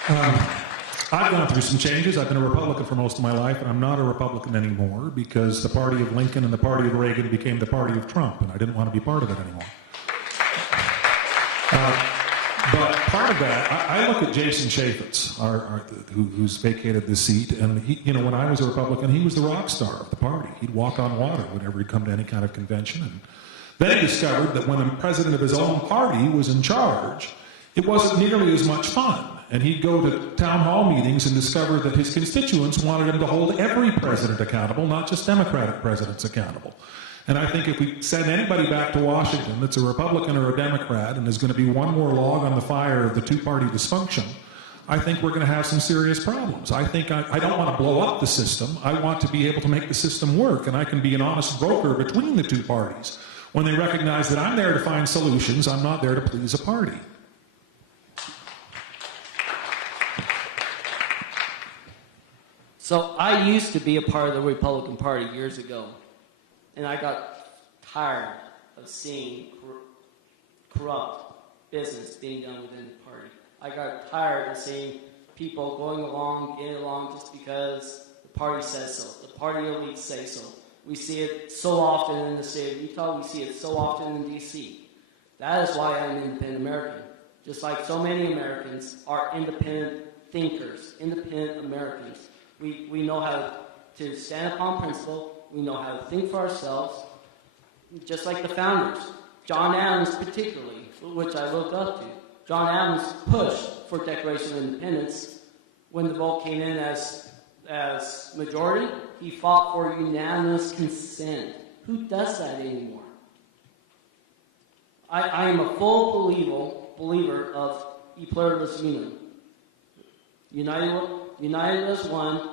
I've gone through some changes. I've been a Republican for most of my life, and I'm not a Republican anymore because the party of Lincoln and the party of Reagan became the party of Trump, and I didn't want to be part of it anymore. But part of that, I look at Jason Chaffetz, who's vacated this seat, and he, when I was a Republican, he was the rock star of the party. He'd walk on water whenever he'd come to any kind of convention. And then he discovered that when the president of his own party was in charge, it wasn't nearly as much fun. And he'd go to town hall meetings and discover that his constituents wanted him to hold every president accountable, not just Democratic presidents accountable. And I think if we send anybody back to Washington that's a Republican or a Democrat and there's going to be one more log on the fire of the two-party dysfunction, I think we're going to have some serious problems. I think I don't want to blow up the system. I want to be able to make the system work, and I can be an honest broker between the two parties when they recognize that I'm there to find solutions. I'm not there to please a party. So I used to be a part of the Republican Party years ago, and I got tired of seeing corrupt business being done within the party. I got tired of seeing people going along, getting along just because the party says so. The party elites say so. We see it so often in the state of Utah. We see it so often in D.C. That is why I'm an independent American. Just like so many Americans are independent thinkers, independent Americans. We know how to stand upon principle. We know how to think for ourselves, just like the founders. John Adams particularly, which I look up to. John Adams pushed for Declaration of Independence. When the vote came in as majority, he fought for unanimous consent. Who does that anymore? I am a full believer of e pluribus unum. United as one.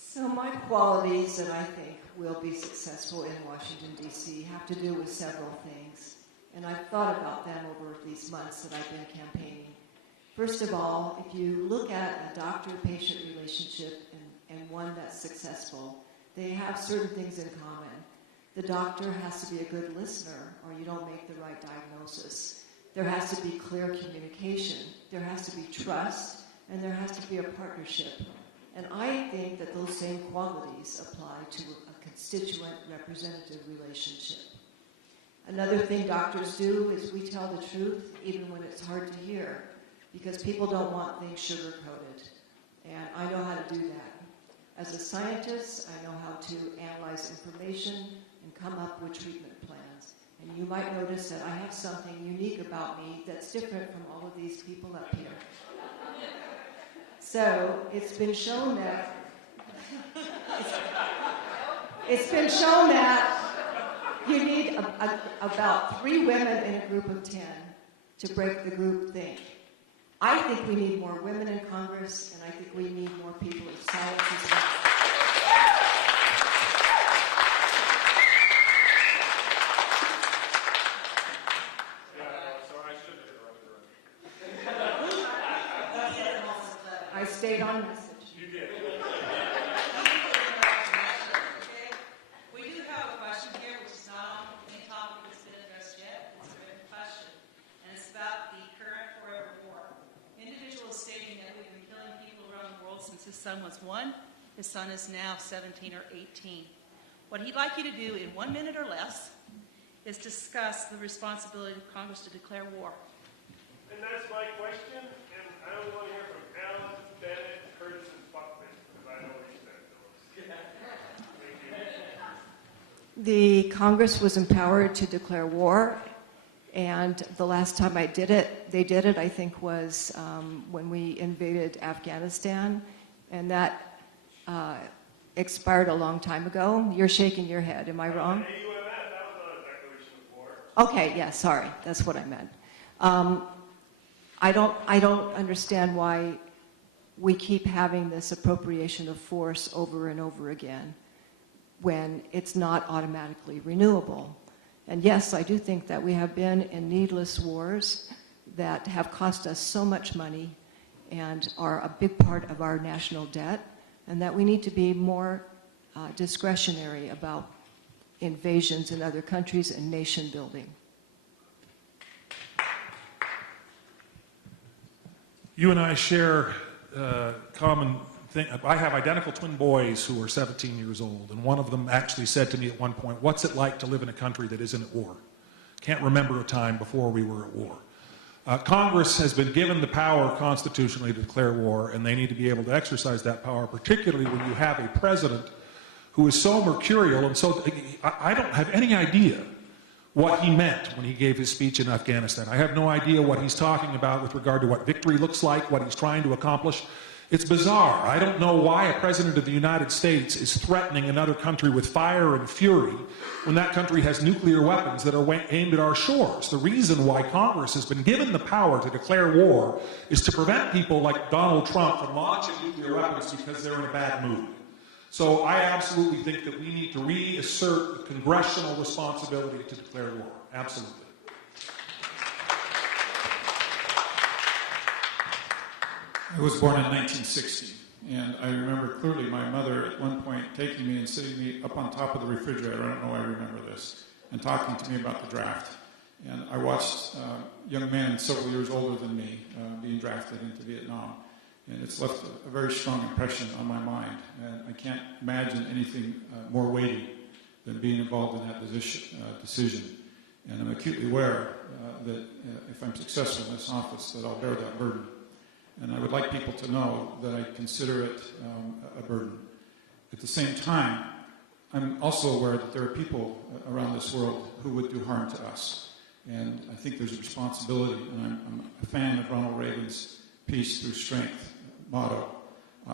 So my qualities that I think will be successful in Washington, D.C. have to do with several things. And I've thought about them over these months that I've been campaigning. First of all, if you look at a doctor-patient relationship and one that's successful, they have certain things in common. The doctor has to be a good listener or you don't make the right diagnosis. There has to be clear communication. There has to be trust, and there has to be a partnership. And I think that those same qualities apply to a constituent-representative relationship. Another thing doctors do is we tell the truth even when it's hard to hear, because people don't want things sugar-coated. And I know how to do that. As a scientist, I know how to analyze information, and come up with treatment plans. And you might notice that I have something unique about me that's different from all of these people up here. So it's been shown that you need about 3 women in a group of 10 to break the group think. I think we need more women in Congress, and I think we need more people in science as well. I stayed on message. You did. We do have a question here, which is not on any topic that's been addressed yet. It's a written question, and it's about the current forever war. Individuals stating that we've been killing people around the world since his son was 1. His son is now 17 or 18. What he'd like you to do in 1 minute or less is discuss the responsibility of Congress to declare war. And that's my question, and I only want to hear from Alan, Bennett, Curtis, and Buckman, because I know what you said to us. Thank you. The Congress was empowered to declare war, and the last time they did it, I think, was when we invaded Afghanistan, and that expired a long time ago. You're shaking your head. Am I wrong? That was not a declaration of war. Okay, yeah, sorry. That's what I meant. I don't understand why we keep having this appropriation of force over and over again when it's not automatically renewable. And yes, I do think that we have been in needless wars that have cost us so much money and are a big part of our national debt, and that we need to be more discretionary about invasions in other countries and nation building. You and I share common thing. I have identical twin boys who are 17 years old, and one of them actually said to me at one point, "What's it like to live in a country that isn't at war?" Can't remember a time before we were at war. Congress has been given the power constitutionally to declare war, and they need to be able to exercise that power, particularly when you have a president who is so mercurial, and so I don't have any idea what he meant when he gave his speech in Afghanistan. I have no idea what he's talking about with regard to what victory looks like, what he's trying to accomplish. It's bizarre. I don't know why a president of the United States is threatening another country with fire and fury when that country has nuclear weapons that are aimed at our shores. The reason why Congress has been given the power to declare war is to prevent people like Donald Trump from launching nuclear weapons because they're in a bad mood. So I absolutely think that we need to reassert the congressional responsibility to declare war. Absolutely. I was born in 1960, and I remember clearly my mother at one point taking me and sitting me up on top of the refrigerator, I don't know why I remember this, and talking to me about the draft. And I watched young men several years older than me being drafted into Vietnam. And it's left a very strong impression on my mind. And I can't imagine anything more weighty than being involved in that decision. And I'm acutely aware that if I'm successful in this office, that I'll bear that burden. And I would like people to know that I consider it a burden. At the same time, I'm also aware that there are people around this world who would do harm to us. And I think there's a responsibility, and I'm a fan of Ronald Reagan's peace through strength motto.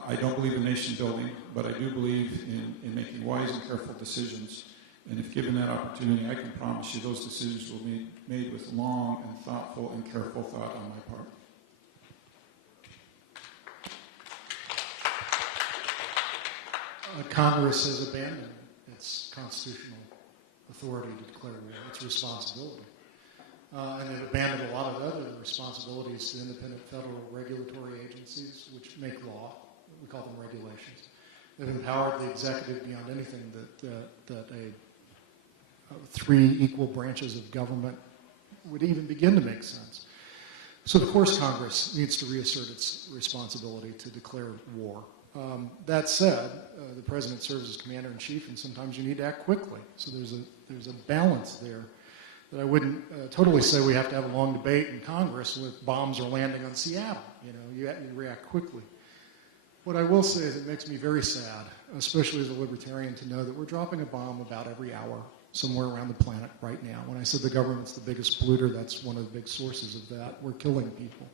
I don't believe in nation building, but I do believe in making wise and careful decisions. And if given that opportunity, I can promise you those decisions will be made with long and thoughtful and careful thought on my part. Congress has abandoned its constitutional authority to declare war, its responsibility. And they've abandoned a lot of other responsibilities to independent federal regulatory agencies, which make law. We call them regulations. They've empowered the executive beyond anything that three equal branches of government would even begin to make sense. So, of course, Congress needs to reassert its responsibility to declare war. That said, the president serves as commander-in-chief, and sometimes you need to act quickly. So there's a balance there that I wouldn't totally say we have to have a long debate in Congress with bombs are landing on Seattle. You react quickly. What I will say is it makes me very sad, especially as a libertarian, to know that we're dropping a bomb about every hour somewhere around the planet right now. When I said the government's the biggest polluter, that's one of the big sources of that. We're killing people.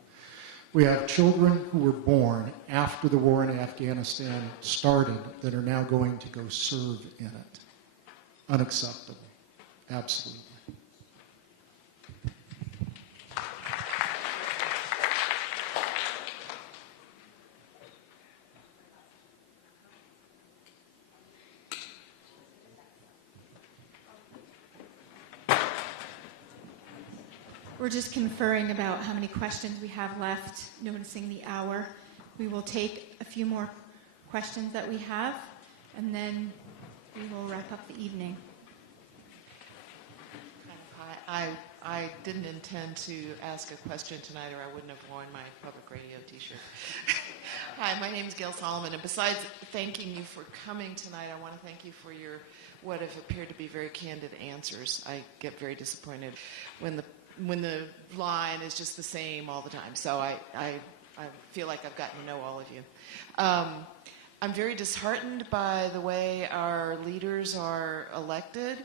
We have children who were born after the war in Afghanistan started that are now going to go serve in it. Unacceptable. Absolutely. We're just conferring about how many questions we have left, noticing the hour. We will take a few more questions that we have, and then we will wrap up the evening. I didn't intend to ask a question tonight, or I wouldn't have worn my public radio t-shirt. Hi, my name is Gail Solomon, and besides thanking you for coming tonight, I want to thank you for your what have appeared to be very candid answers. I get very disappointed when the line is just the same all the time. So I feel like I've gotten to know all of you. I'm very disheartened by the way our leaders are elected.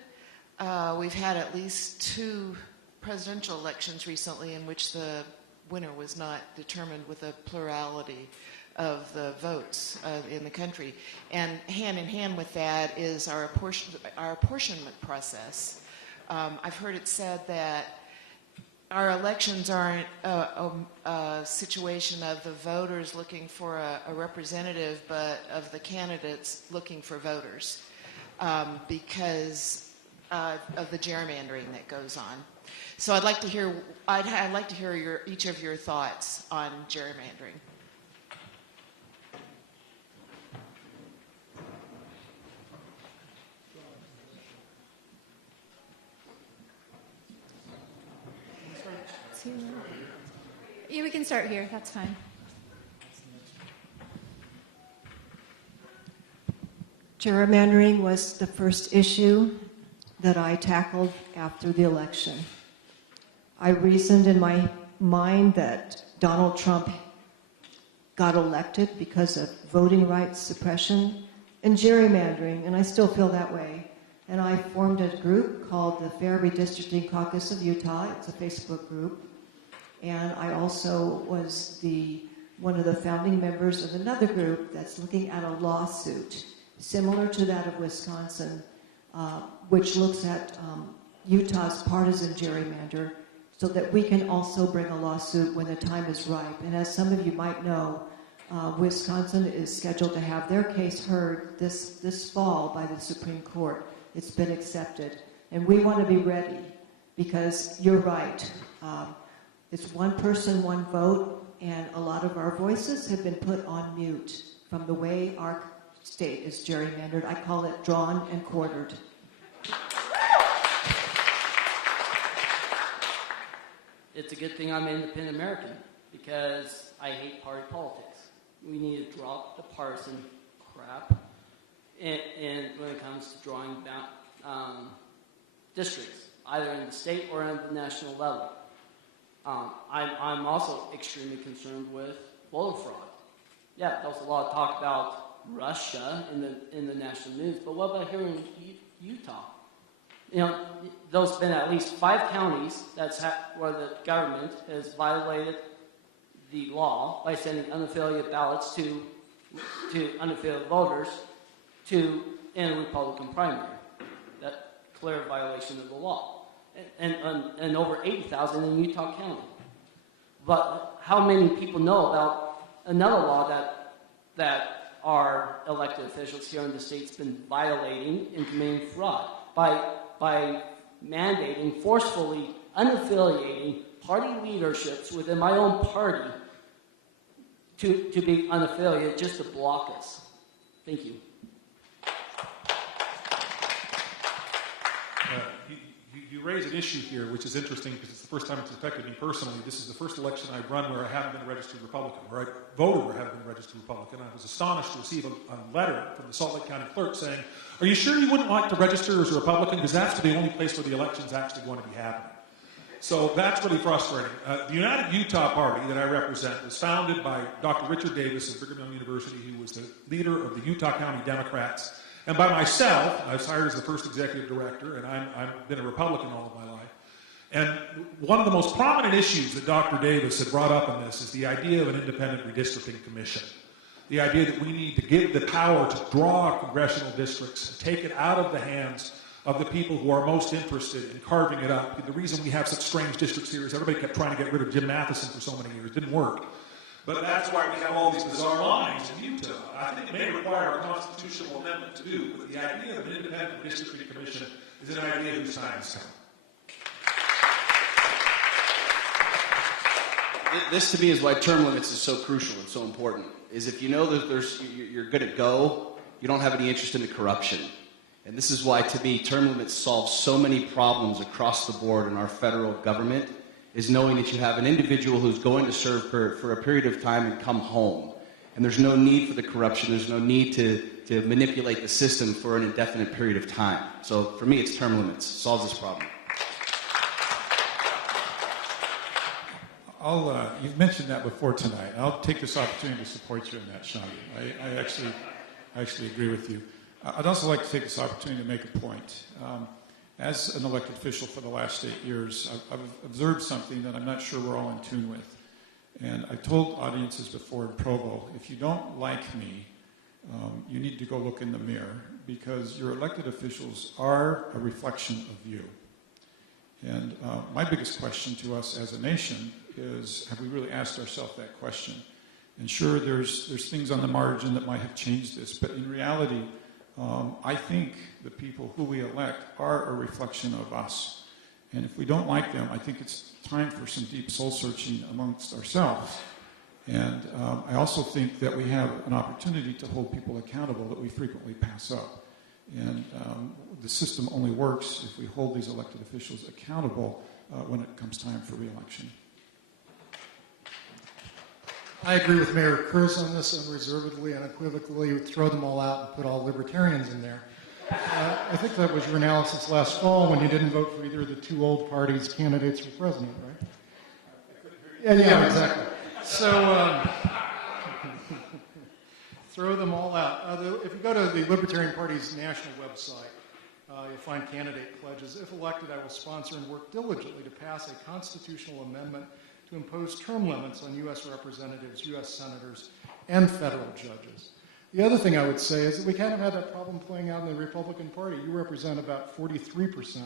We've had at least 2 presidential elections recently in which the winner was not determined with a plurality of the votes in the country. And hand in hand with that is our apportionment process. I've heard it said that our elections aren't a situation of the voters looking for a representative, but of the candidates looking for voters because of the gerrymandering that goes on. So I'd like to hear each of your thoughts on gerrymandering. Yeah, we can start here. That's fine. Gerrymandering was the first issue that I tackled after the election. I reasoned in my mind that Donald Trump got elected because of voting rights suppression and gerrymandering, and I still feel that way. And I formed a group called the Fair Redistricting Caucus of Utah. It's a Facebook group. And I also was one of the founding members of another group that's looking at a lawsuit similar to that of Wisconsin, which looks at Utah's partisan gerrymander, so that we can also bring a lawsuit when the time is ripe. And as some of you might know, Wisconsin is scheduled to have their case heard this fall by the Supreme Court. It's been accepted. And we want to be ready, because you're right. It's one person, one vote, and a lot of our voices have been put on mute from the way our state is gerrymandered. I call it drawn and quartered. It's a good thing I'm an independent American, because I hate party politics. We need to drop the partisan crap and when it comes to drawing down districts, either in the state or at the national level. I'm also extremely concerned with voter fraud. Yeah, there was a lot of talk about Russia in the national news, but what about here in Utah? You know, there's been at least 5 counties where the government has violated the law by sending unaffiliated ballots to unaffiliated voters in a Republican primary. That clear violation of the law. And over 80,000 in Utah County. But how many people know about another law that our elected officials here in the state's been violating and committing fraud by mandating, forcefully unaffiliating party leaderships within my own party to be unaffiliated just to block us? Thank you. You raise an issue here, which is interesting because it's the first time it's affected me personally. This is the first election I've run where I haven't been a registered Republican, where I voted where I haven't been a registered Republican. I was astonished to receive a letter from the Salt Lake County clerk saying, "Are you sure you wouldn't like to register as a Republican? Because that's the only place where the election's actually going to be happening." So that's really frustrating. The United Utah Party that I represent was founded by Dr. Richard Davis of Brigham Young University, who was the leader of the Utah County Democrats And by myself, I was hired as the first executive director, and I've been a Republican all of my life. And one of the most prominent issues that Dr. Davis had brought up in this is the idea of an independent redistricting commission. The idea that we need to give the power to draw congressional districts, take it out of the hands of the people who are most interested in carving it up. The reason we have such strange districts here is everybody kept trying to get rid of Jim Matheson for so many years. It didn't work. But that's why we have all these bizarre lines in Utah. I think it may require a constitutional amendment to do, but the idea of an independent redistricting commission is an idea whose time has come. This to me is why term limits is so crucial and so important, is if you know that you're good at go, you don't have any interest in the corruption. And this is why, to me, term limits solve so many problems across the board in our federal government, is knowing that you have an individual who's going to serve for a period of time and come home. And there's no need for the corruption. There's no need to manipulate the system for an indefinite period of time. So for me, it's term limits. It solves this problem. You've mentioned that before tonight. I'll take this opportunity to support you in that, Sean. I actually agree with you. I'd also like to take this opportunity to make a point. As an elected official for the last 8 years, I've observed something that I'm not sure we're all in tune with. And I've told audiences before in Provo, if you don't like me, you need to go look in the mirror, because your elected officials are a reflection of you. And my biggest question to us as a nation is, have we really asked ourselves that question? And sure, there's things on the margin that might have changed this, but in reality, I think the people who we elect are a reflection of us. And if we don't like them, I think it's time for some deep soul searching amongst ourselves. And I also think that we have an opportunity to hold people accountable that we frequently pass up. And the system only works if we hold these elected officials accountable when it comes time for re-election. I agree with Mayor Cruz on this unreservedly, unequivocally. Throw them all out and put all libertarians in there. I think that was your analysis last fall when you didn't vote for either of the two old parties' candidates for president, right? Yeah, exactly. So throw them all out. If you go to the Libertarian Party's national website, you'll find candidate pledges. If elected, I will sponsor and work diligently to pass a constitutional amendment to impose term limits on U.S. representatives, U.S. senators, and federal judges. The other thing I would say is that we kind of had that problem playing out in the Republican Party. You represent about 43%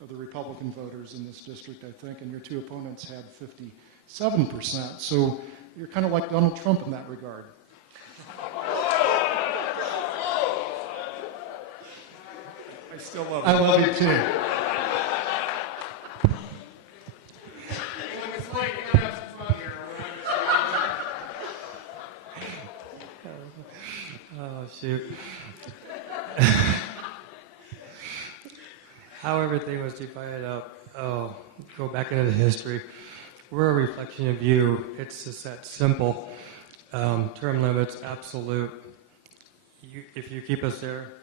of the Republican voters in this district, I think, and your two opponents had 57%. So you're kind of like Donald Trump in that regard. I still love I love you too. Oh, shoot. How everything was divided up. Oh, go back into the history. We're a reflection of you. It's just that simple. Term limits, absolute. If you keep us there,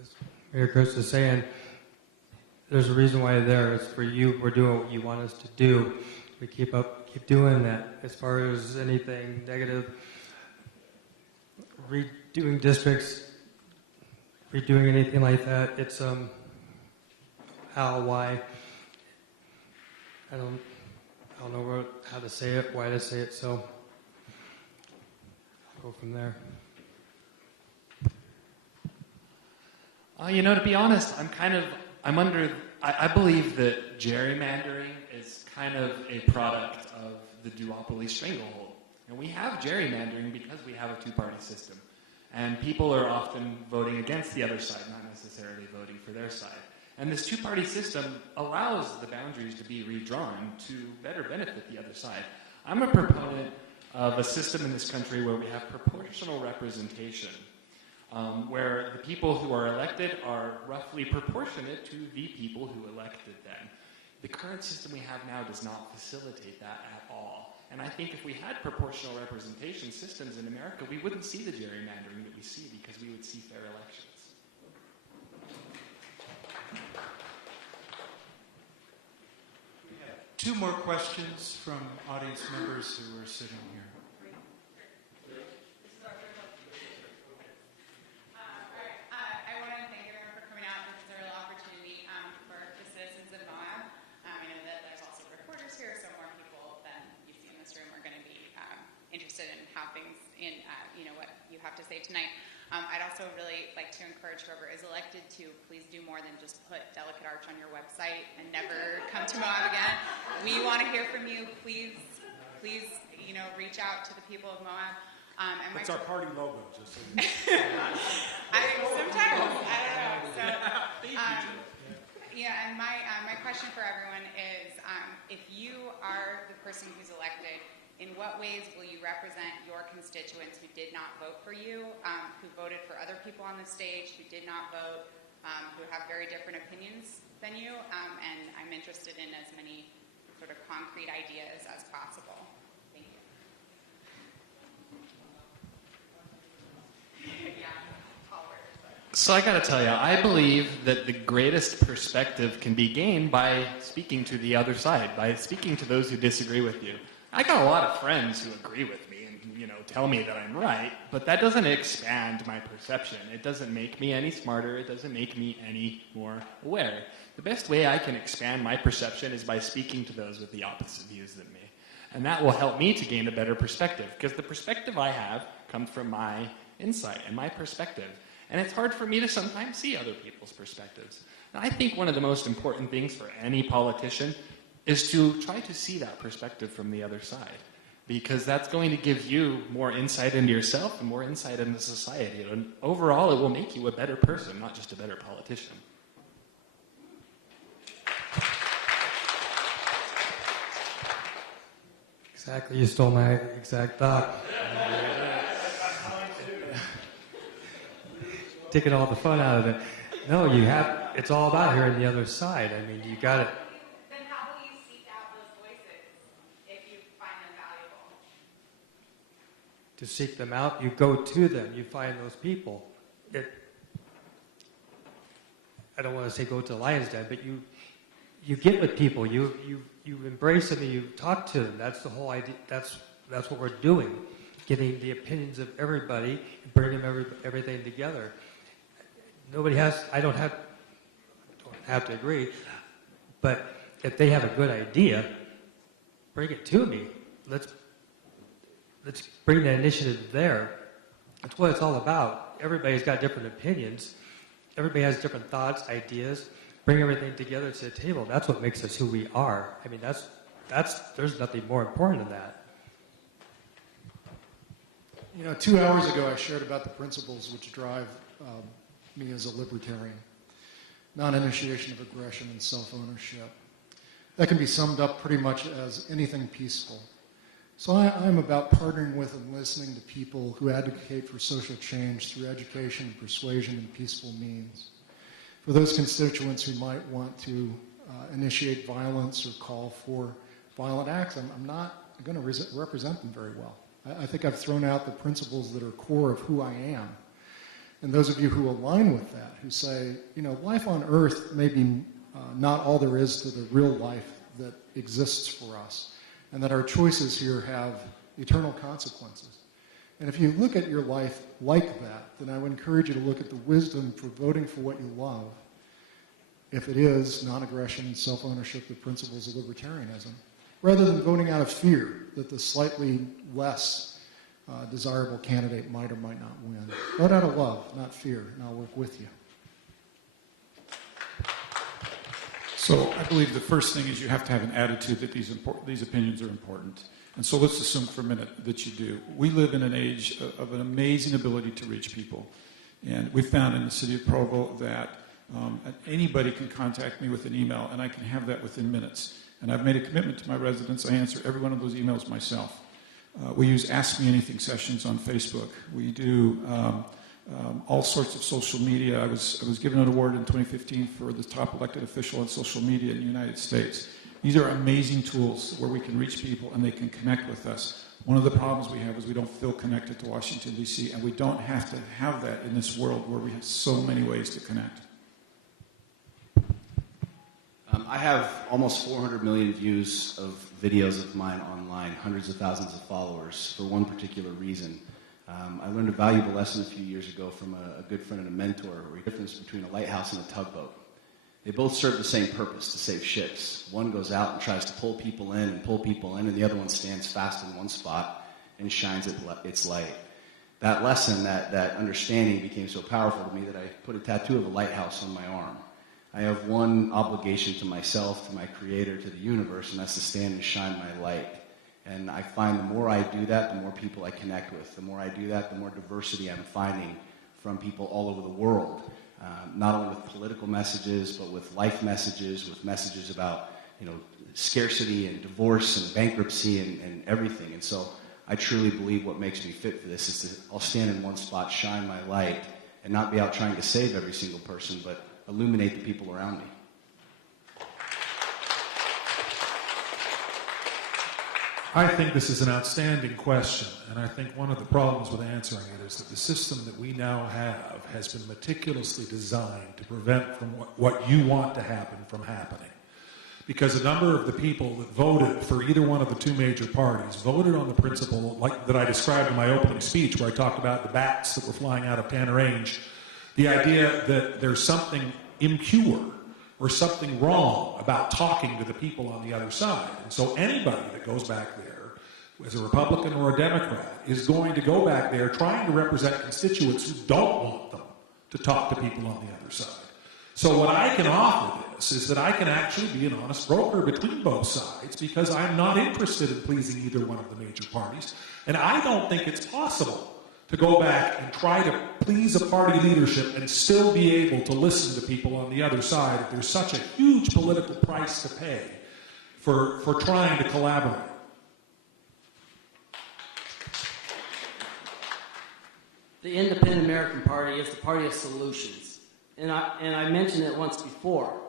as Mayor Chris is saying, there's a reason why you're there. It's for you. We're doing what you want us to do. We keep doing that. As far as anything negative, redoing districts, redoing anything like that, it's how, why. I don't know how to say it, why to say it, so I'll go from there. To be honest, I believe that gerrymandering is kind of a product of the duopoly stranglehold. And we have gerrymandering because we have a two-party system. And people are often voting against the other side, not necessarily voting for their side. And this two-party system allows the boundaries to be redrawn to better benefit the other side. I'm a proponent of a system in this country where we have proportional representation, where the people who are elected are roughly proportionate to the people who elected them. The current system we have now does not facilitate that at all. And I think if we had proportional representation systems in America, we wouldn't see the gerrymandering that we see, because we would see fair elections. We have two more questions from audience members who are sitting here. I want also really like to encourage whoever is elected to please do more than just put Delicate Arch on your website and never come to Moab again. We want to hear from you. Please, reach out to the people of Moab. It's our party logo, just so you know. Sometimes, I don't know. So, and my question for everyone is, if you are the person who's elected, in what ways will you represent your constituents who did not vote for you, who voted for other people on the stage, who did not vote, who have very different opinions than you? And I'm interested in as many sort of concrete ideas as possible. Thank you. So I got to tell you, I believe that the greatest perspective can be gained by speaking to the other side, by speaking to those who disagree with you. I got a lot of friends who agree with me and tell me that I'm right, but that doesn't expand my perception. It doesn't make me any smarter. It doesn't make me any more aware. The best way I can expand my perception is by speaking to those with the opposite views than me. And that will help me to gain a better perspective, because the perspective I have comes from my insight and my perspective. And it's hard for me to sometimes see other people's perspectives. And I think one of the most important things for any politician is to try to see that perspective from the other side, because that's going to give you more insight into yourself and more insight into society. And overall, it will make you a better person, not just a better politician. Exactly, you stole my exact thought. Taking all the fun out of it. No, it's all about hearing the other side. I mean, you got it. Then how will you seek out those voices if you find them valuable? To seek them out, you go to them, you find those people. I don't want to say go to the lion's den, but you get with people, you embrace them and you talk to them. That's the whole idea. That's what we're doing, getting the opinions of everybody and bringing everything together. I don't have to agree, but if they have a good idea, bring it to me. Let's bring that initiative there. That's what it's all about. Everybody's got different opinions. Everybody has different thoughts, ideas. Bring everything together to the table. That's what makes us who we are. I mean, there's nothing more important than that. 2 hours ago I shared about the principles which drive me as a libertarian. Non-initiation of aggression and self-ownership. That can be summed up pretty much as anything peaceful. So I'm about partnering with and listening to people who advocate for social change through education, persuasion, and peaceful means. For those constituents who might want to initiate violence or call for violent acts, I'm not going to represent them very well. I think I've thrown out the principles that are core of who I am. And those of you who align with that, who say, life on earth may be not all there is to the real life that exists for us, and that our choices here have eternal consequences. And if you look at your life like that, then I would encourage you to look at the wisdom for voting for what you love, if it is non-aggression, self-ownership, the principles of libertarianism, rather than voting out of fear that the slightly less desirable candidate might or might not win. Vote out of love, not fear, and I'll work with you. So I believe the first thing is you have to have an attitude that these opinions are important. And so let's assume for a minute that you do. We live in an age of an amazing ability to reach people. And we found in the city of Provo that anybody can contact me with an email, and I can have that within minutes. And I've made a commitment to my residents. I answer every one of those emails myself. We use Ask Me Anything sessions on Facebook. We do all sorts of social media. I was given an award in 2015 for the top elected official on social media in the United States. These are amazing tools where we can reach people and they can connect with us. One of the problems we have is we don't feel connected to Washington, D.C., and we don't have to have that in this world where we have so many ways to connect. I have almost 400 million views of videos of mine online, hundreds of thousands of followers for one particular reason. I learned a valuable lesson a few years ago from a good friend and a mentor, the difference between a lighthouse and a tugboat. They both serve the same purpose, to save ships. One goes out and tries to pull people in, and the other one stands fast in one spot and shines its light. that lesson, that understanding became so powerful to me that I put a tattoo of a lighthouse on my arm. I have one obligation to myself, to my Creator, to the universe, and that's to stand and shine my light. And I find the more I do that, the more people I connect with. The more I do that, the more diversity I'm finding from people all over the world. Not only with political messages, but with life messages, with messages about, scarcity and divorce and bankruptcy and everything. And so I truly believe what makes me fit for this is I'll stand in one spot, shine my light, and not be out trying to save every single person, but illuminate the people around me. I think this is an outstanding question, and I think one of the problems with answering it is that the system that we now have has been meticulously designed to prevent from what you want to happen from happening. Because a number of the people that voted for either one of the two major parties voted on the principle that I described in my opening speech, where I talked about the bats that were flying out of Tanner Range, the idea that there's something impure or something wrong about talking to the people on the other side. And so anybody that goes back there, as a Republican or a Democrat, is going to go back there trying to represent constituents who don't want them to talk to people on the other side. So what I can offer this is that I can actually be an honest broker between both sides, because I'm not interested in pleasing either one of the major parties. And I don't think it's possible to go back and try to please a party leadership and still be able to listen to people on the other side if there's such a huge political price to pay for trying to collaborate. The Independent American Party is the party of solutions. And I mentioned it once before.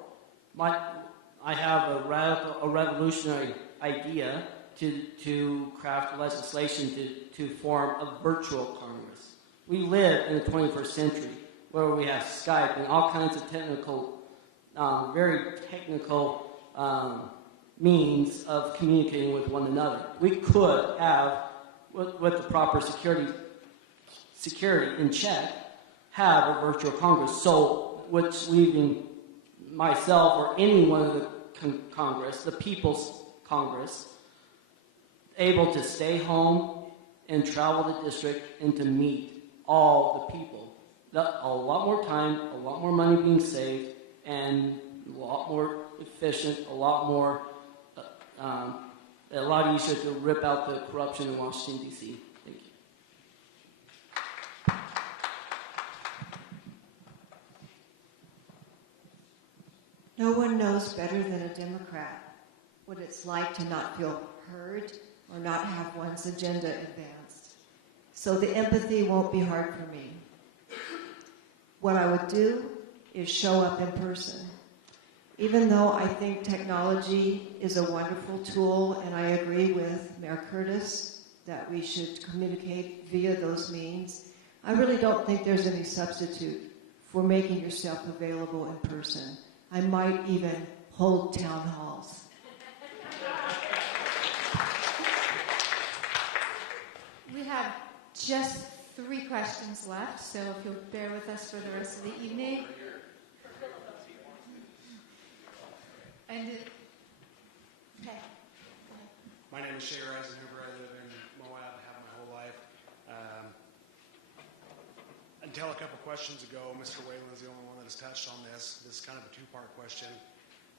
I have a revolutionary idea to craft legislation to form a virtual Congress. We live in the 21st century where we have Skype and all kinds of very technical means of communicating with one another. We could have, with the proper security in check, have a virtual Congress, so which leaving myself or any one of the Congress, the People's Congress, able to stay home and travel the district and to meet all the people. A lot more time, a lot more money being saved, and a lot more efficient, a lot easier to rip out the corruption in Washington, D.C. Thank you. No one knows better than a Democrat what it's like to not feel heard or not have one's agenda advanced. So the empathy won't be hard for me. What I would do is show up in person. Even though I think technology is a wonderful tool, and I agree with Mayor Curtis that we should communicate via those means, I really don't think there's any substitute for making yourself available in person. I might even hold town halls. We have just 3 questions left, so if you'll bear with us for the rest of the evening. Okay. My name is Shay Reisenhuber. I live in Moab. I have my whole life. Until a couple questions ago, Mr. Whalen is the only one that has touched on this. This is kind of a 2-part question.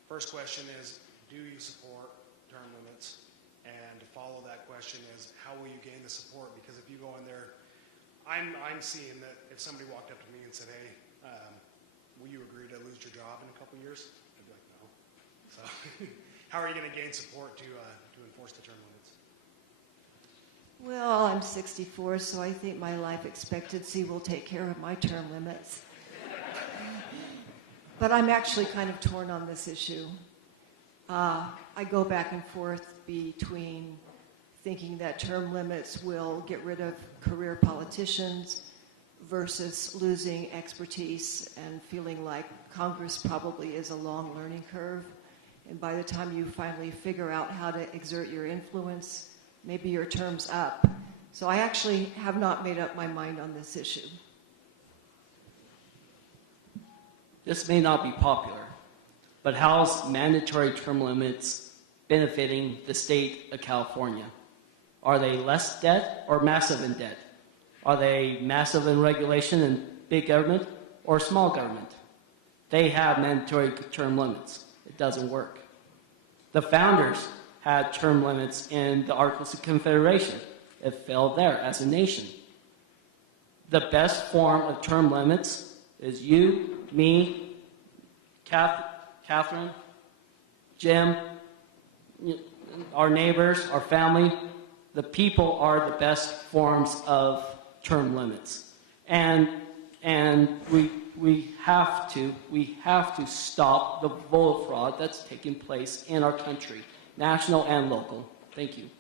First question is, do you support term limits? And to follow that question is, how will you gain the support? Because if you go in there, I'm seeing that if somebody walked up to me and said, hey, will you agree to lose your job in a couple years? I'd be like, no. So how are you going to gain support to enforce the term limits? Well, I'm 64, so I think my life expectancy will take care of my term limits. But I'm actually kind of torn on this issue. I go back and forth between thinking that term limits will get rid of career politicians versus losing expertise and feeling like Congress probably is a long learning curve. And by the time you finally figure out how to exert your influence, maybe your term's up. So I actually have not made up my mind on this issue. This may not be popular, but how's mandatory term limits benefiting the state of California? Are they less debt or massive in debt? Are they massive in regulation and big government or small government? They have mandatory term limits. It doesn't work. The founders had term limits in the Articles of Confederation. It failed there as a nation. The best form of term limits is you, me, Catherine, Jim, our neighbors, our family. The people are the best forms of term limits. And we have to stop the vote fraud that's taking place in our country, national and local. Thank you.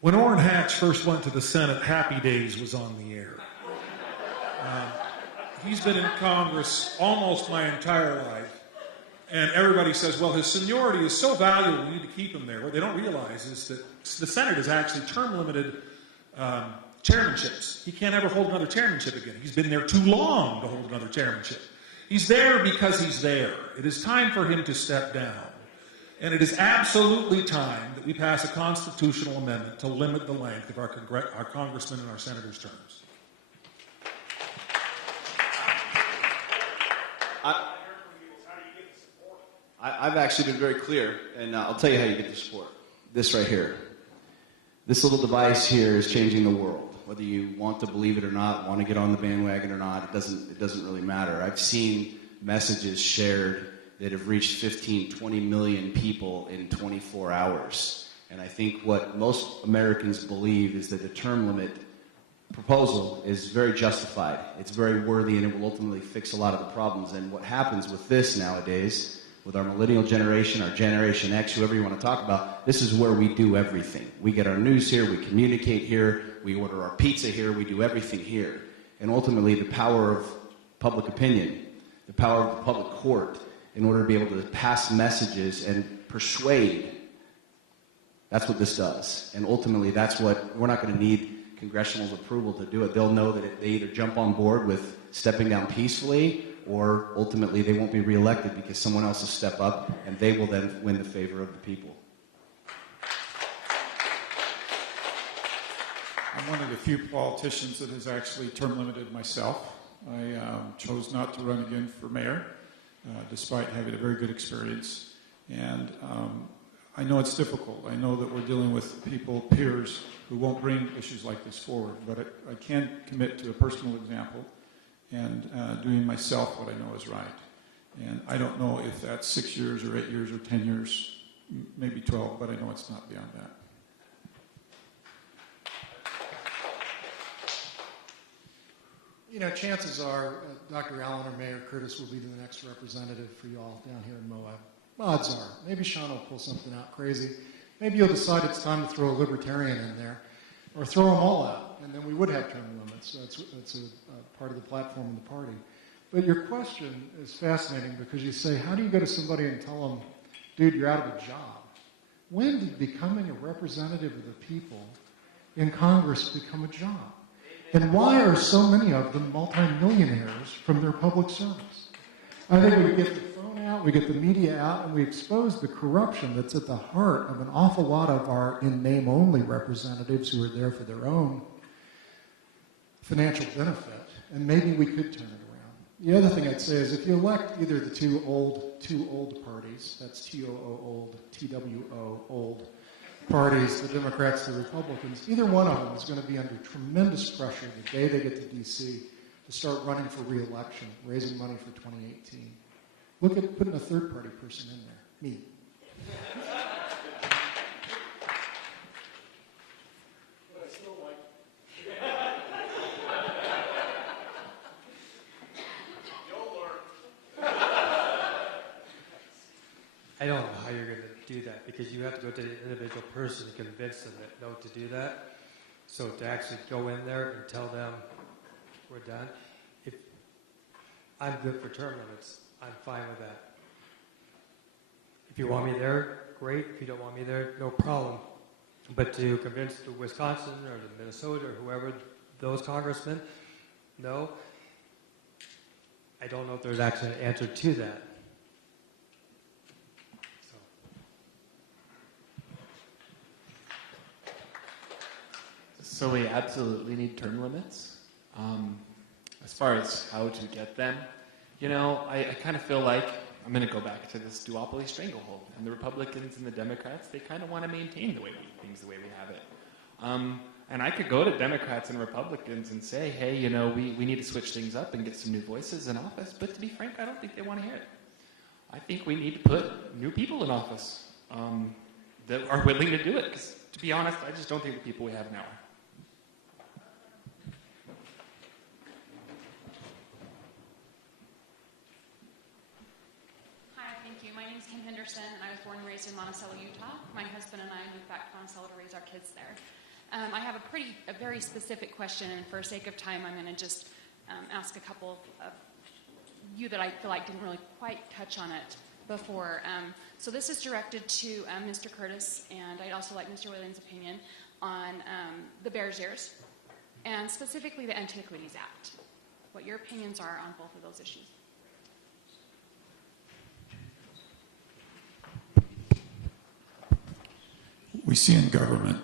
When Orrin Hatch first went to the Senate, Happy Days was on the air. He's been in Congress almost my entire life, and everybody says, well, his seniority is so valuable, we need to keep him there. What they don't realize is that the Senate is actually term-limited chairmanships. He can't ever hold another chairmanship again. He's been there too long to hold another chairmanship. He's there because he's there. It is time for him to step down. And it is absolutely time that we pass a constitutional amendment to limit the length of our congressmen and our senators' terms. I've actually been very clear, and I'll tell you how you get the support. This right here. This little device here is changing the world. Whether you want to believe it or not, want to get on the bandwagon or not, it doesn't really matter. I've seen messages shared that have reached 15, 20 million people in 24 hours. And I think what most Americans believe is that the term limit proposal is very justified. It's very worthy, and it will ultimately fix a lot of the problems. And what happens with this nowadays, with our millennial generation, our Generation X, whoever you want to talk about, this is where we do everything. We get our news here, we communicate here, we order our pizza here, we do everything here. And ultimately, the power of public opinion, the power of the public court, in order to be able to pass messages and persuade, that's what this does. And ultimately, that's what, we're not going to need congressional approval to do it. They'll know that they either jump on board with stepping down peacefully, or ultimately they won't be reelected because someone else will step up and they will then win the favor of the people. I'm one of the few politicians that has actually term limited myself. I chose not to run again for mayor, despite having a very good experience. And I know it's difficult. I know that we're dealing with people, peers, who won't bring issues like this forward. But I can commit to a personal example and doing myself what I know is right. And I don't know if that's 6 years or 8 years or 10 years, maybe 12, but I know it's not beyond that. You know, chances are Dr. Allen or Mayor Curtis will be the next representative for y'all down here in Moab. Odds are. Maybe Sean will pull something out crazy. Maybe you'll decide it's time to throw a libertarian in there, or throw them all out, and then we would have term limits. That's a part of the platform of the party. But your question is fascinating because you say, how do you go to somebody and tell them, dude, you're out of a job? When did becoming a representative of the people in Congress become a job? And why are so many of them multimillionaires from their public service? I think we get the phone out, we get the media out, and we expose the corruption that's at the heart of an awful lot of our in-name-only representatives who are there for their own financial benefit, and maybe we could turn it around. The other thing I'd say is if you elect either the two old parties, that's T-O-O old, T-W-O old parties, the Democrats, the Republicans, either one of them is going to be under tremendous pressure the day they get to D.C. to start running for re-election, raising money for 2018. Look at putting a third-party person in there, me. I don't know how you're going to do that because you have to go to the individual person and convince them that no to do that. So to actually go in there and tell them we're done, if I'm good for term limits, I'm fine with that. If you want me there, great. If you don't want me there, no problem. But to convince the Wisconsin or the Minnesota or whoever, those congressmen, no. I don't know if there's actually an answer to that. So we absolutely need term limits. As far as how to get them, I kind of feel like I'm going to go back to this duopoly stranglehold. And the Republicans and the Democrats, they kind of want to maintain things the way we have it. And I could go to Democrats and Republicans and say, hey, we need to switch things up and get some new voices in office. But to be frank, I don't think they want to hear it. I think we need to put new people in office that are willing to do it. Because to be honest, I just don't think the people we have now are. And I was born and raised in Monticello, Utah. My husband and I moved back to Monticello to raise our kids there. I have a very specific question, and for sake of time, I'm going to just ask a couple of you that I feel like didn't really quite touch on it before. So this is directed to Mr. Curtis, and I'd also like Mr. Whalen's opinion on the Bears Ears, and specifically the Antiquities Act. What your opinions are on both of those issues. We see in government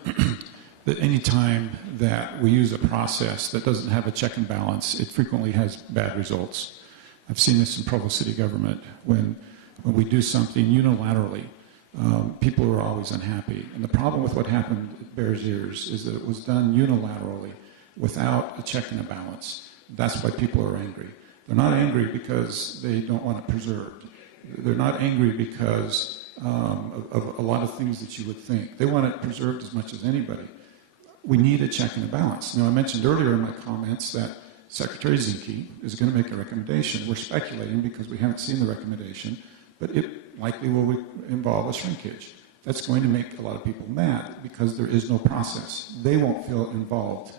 that any time that we use a process that doesn't have a check and balance, it frequently has bad results. I've seen this in Provo City government. When we do something unilaterally, people are always unhappy. And the problem with what happened at Bears Ears is that it was done unilaterally without a check and a balance. That's why people are angry. They're not angry because they don't want it preserved. They're not angry because of a lot of things that you would think. They want it preserved as much as anybody. We need a check and a balance. Now, I mentioned earlier in my comments that Secretary Zinke is going to make a recommendation. We're speculating because we haven't seen the recommendation, but it likely will involve a shrinkage. That's going to make a lot of people mad because there is no process. They won't feel involved.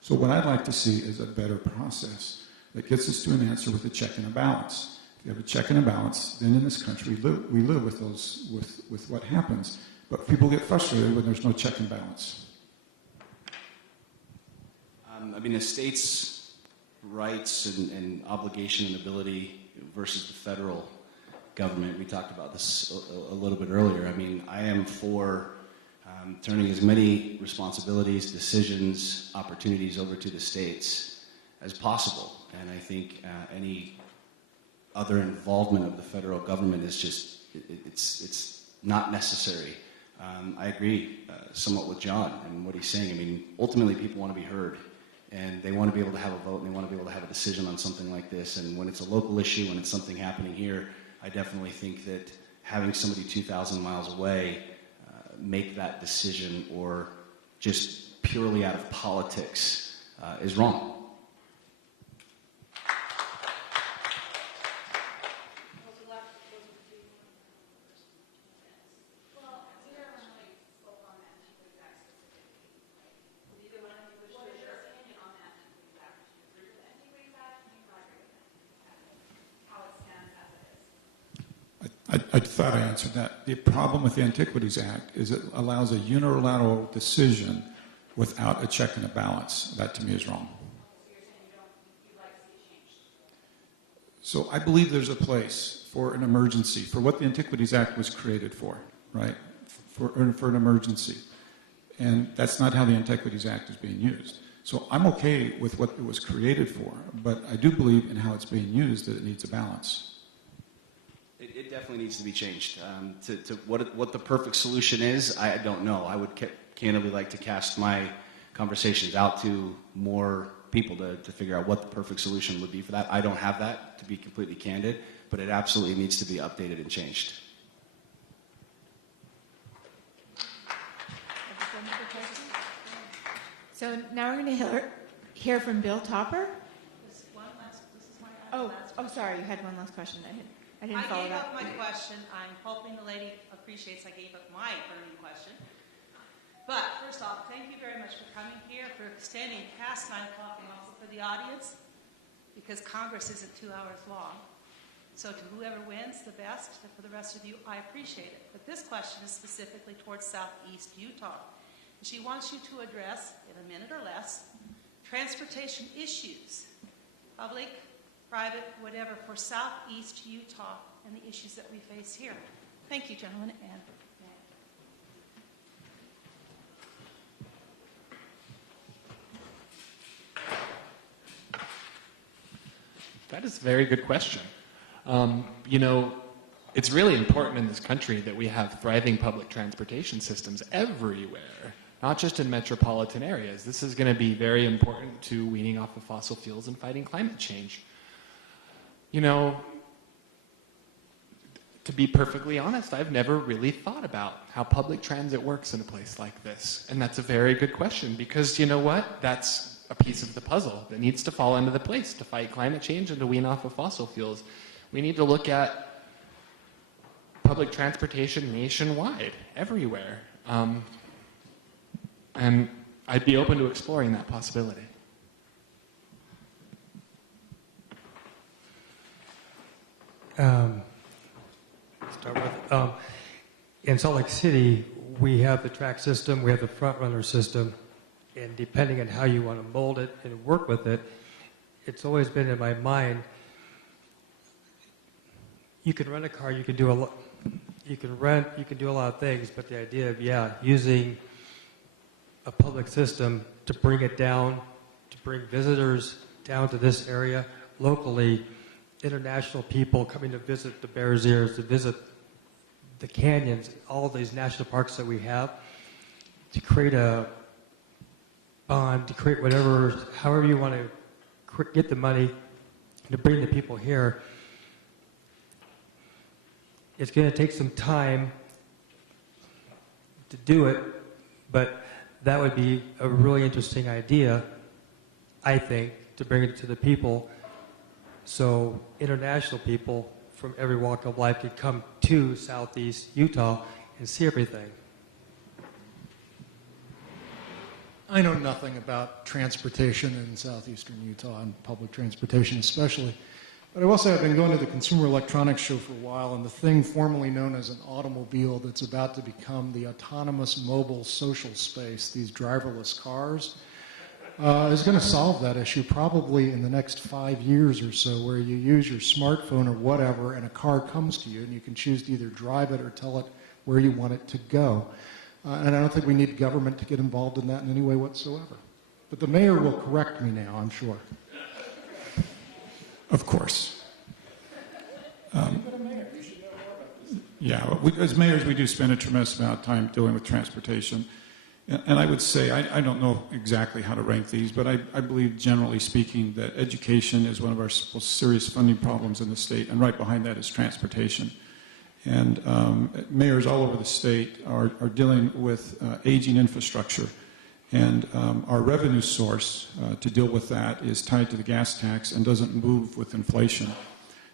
So what I'd like to see is a better process that gets us to an answer with a check and a balance. If you have a check and a balance, then in this country we live with with what happens. But people get frustrated when there's no check and balance. The state's rights and obligation and ability versus the federal government. We talked about this a little bit earlier. I am for turning as many responsibilities, decisions, opportunities over to the states as possible. And I think any other involvement of the federal government is just, it's not necessary. I agree somewhat with John and what he's saying. Ultimately people want to be heard, and they want to be able to have a vote, and they want to be able to have a decision on something like this. And when it's a local issue, when it's something happening here, I definitely think that having somebody 2,000 miles away make that decision, or just purely out of politics, is wrong. I thought I answered that. The problem with the Antiquities Act is it allows a unilateral decision without a check and a balance. That to me is wrong. So I believe there's a place for an emergency, for what the Antiquities Act was created for, right? For an emergency. And that's not how the Antiquities Act is being used. So I'm okay with what it was created for, but I do believe in how it's being used, that it needs a balance. It definitely needs to be changed. To what the perfect solution is, I don't know. I would candidly like to cast my conversations out to more people to figure out what the perfect solution would be for that. I don't have that, to be completely candid, but it absolutely needs to be updated and changed. So now we're going to hear from Bill Topper. Oh, sorry, you had one last question. I didn't follow that. I gave up my question. I'm hoping the lady appreciates I gave up my burning question. But first off, thank you very much for coming here, for extending past 9 o'clock, and also for the audience, because Congress isn't 2 hours long. So to whoever wins the best, and for the rest of you, I appreciate it. But this question is specifically towards Southeast Utah. And she wants you to address, in a minute or less, transportation issues, public, private, whatever, for Southeast Utah and the issues that we face here. Thank you, gentlemen. And That is a very good question. You know, it's really important in this country that we have thriving public transportation systems everywhere, not just in metropolitan areas. This is going to be very important to weaning off of fossil fuels and fighting climate change. You know, to be perfectly honest, I've never really thought about how public transit works in a place like this. And that's a very good question because, you know what? That's a piece of the puzzle that needs to fall into the place to fight climate change and to wean off of fossil fuels. We need to look at public transportation nationwide, everywhere. And I'd be open to exploring that possibility. Start with, in Salt Lake City, we have the track system, we have the front runner system, and depending on how you want to mold it and work with it, it's always been in my mind, you can rent a car, you can do a lot, you can rent, you can do a lot of things, but the idea of, using a public system to bring it down, to bring visitors down to this area locally, international people coming to visit the Bears Ears, to visit the canyons, all of these national parks that we have, to create a bond, to create whatever, however you want to get the money to bring the people here. It's going to take some time to do it, but that would be a really interesting idea, I think, to bring it to the people so international people from every walk of life could come to Southeast Utah and see everything. I know nothing about transportation in southeastern Utah and public transportation especially, but I will say I've been going to the Consumer Electronics Show for a while, and the thing formerly known as an automobile that's about to become the autonomous mobile social space, these driverless cars, is going to solve that issue probably in the next 5 years or so, where you use your smartphone or whatever and a car comes to you and you can choose to either drive it or tell it where you want it to go. And I don't think we need government to get involved in that in any way whatsoever. But the mayor will correct me now, I'm sure. Of course. As mayors, we do spend a tremendous amount of time dealing with transportation. And I would say, I don't know exactly how to rank these, but I believe, generally speaking, that education is one of our most serious funding problems in the state, and right behind that is transportation. And mayors all over the state are dealing with aging infrastructure. And our revenue source to deal with that is tied to the gas tax and doesn't move with inflation.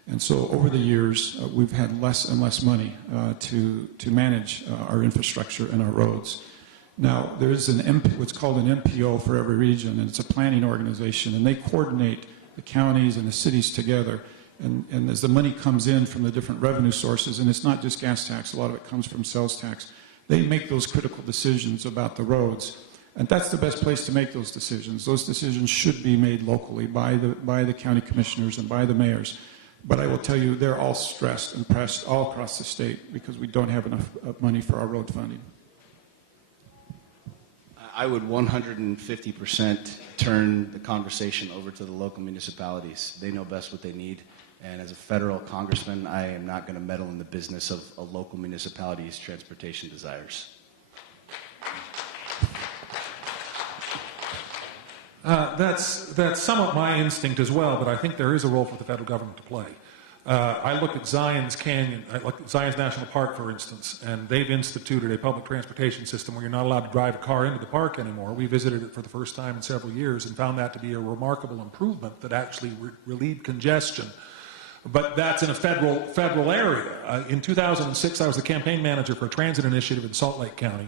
And so over the years, we've had less and less money to manage our infrastructure and our roads. Now, there's what's called an MPO for every region, and it's a planning organization, and they coordinate the counties and the cities together. And as the money comes in from the different revenue sources, and it's not just gas tax, a lot of it comes from sales tax, they make those critical decisions about the roads. And that's the best place to make those decisions. Those decisions should be made locally by the county commissioners and by the mayors. But I will tell you, they're all stressed and pressed all across the state because we don't have enough money for our road funding. I would 150% turn the conversation over to the local municipalities. They know best what they need. And as a federal congressman, I am not going to meddle in the business of a local municipality's transportation desires. That's somewhat my instinct as well, but I think there is a role for the federal government to play. I look at Zion's Canyon, I look at Zion's National Park, for instance, and they've instituted a public transportation system where you're not allowed to drive a car into the park anymore. We visited it for the first time in several years and found that to be a remarkable improvement that actually relieved congestion. But that's in a federal area. In 2006, I was the campaign manager for a transit initiative in Salt Lake County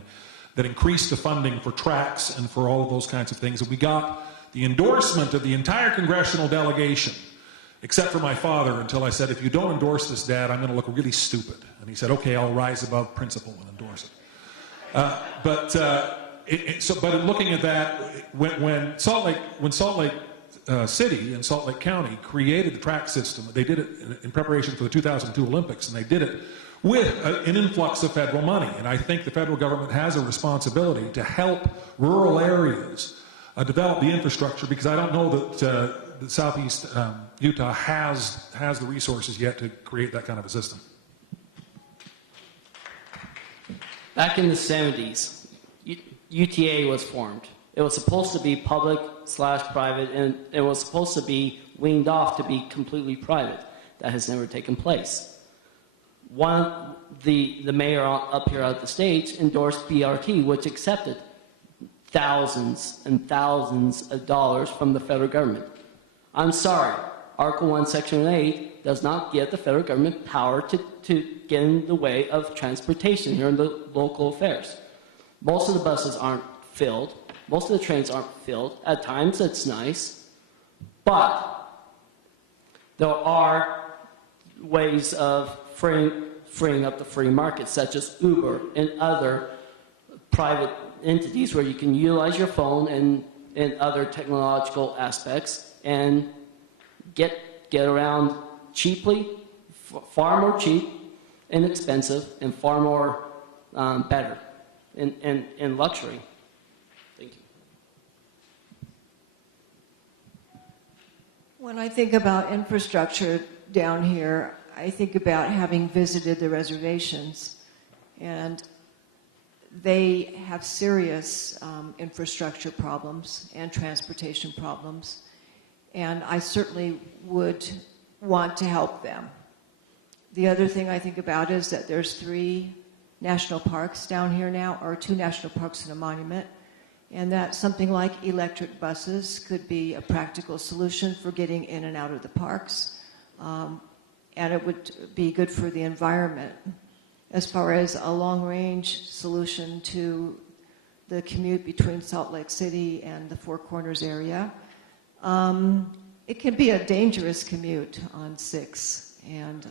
that increased the funding for tracks and for all of those kinds of things. And we got the endorsement of the entire congressional delegation, except for my father, until I said, if you don't endorse this, Dad, I'm going to look really stupid. And he said, okay, I'll rise above principle and endorse it. But in looking at that, when Salt Lake City and Salt Lake County created the track system, they did it in preparation for the 2002 Olympics, and they did it with an influx of federal money. And I think the federal government has a responsibility to help rural areas develop the infrastructure, because I don't know that the Southeast Utah has the resources yet to create that kind of a system. Back in the 70s, UTA was formed. It was supposed to be public/private, and it was supposed to be weaned off to be completely private. That has never taken place. The mayor up here at the stage endorsed BRT, which accepted thousands and thousands of dollars from the federal government. I'm sorry, Article 1, Section 8 does not give the federal government power to get in the way of transportation here in the local affairs. Most of the buses aren't filled. Most of the trains aren't filled. At times it's nice, but there are ways of freeing up the free market, such as Uber and other private entities where you can utilize your phone and other technological aspects and get around cheaply, far more cheap, inexpensive, and far more better in luxury. Thank you. When I think about infrastructure down here, I think about having visited the reservations, and they have serious infrastructure problems and transportation problems, and I certainly would want to help them. The other thing I think about is that there's 3 national parks down here now, or 2 national parks and a monument, and that something like electric buses could be a practical solution for getting in and out of the parks, and it would be good for the environment. As far as a long-range solution to the commute between Salt Lake City and the Four Corners area, it can be a dangerous commute on 6, and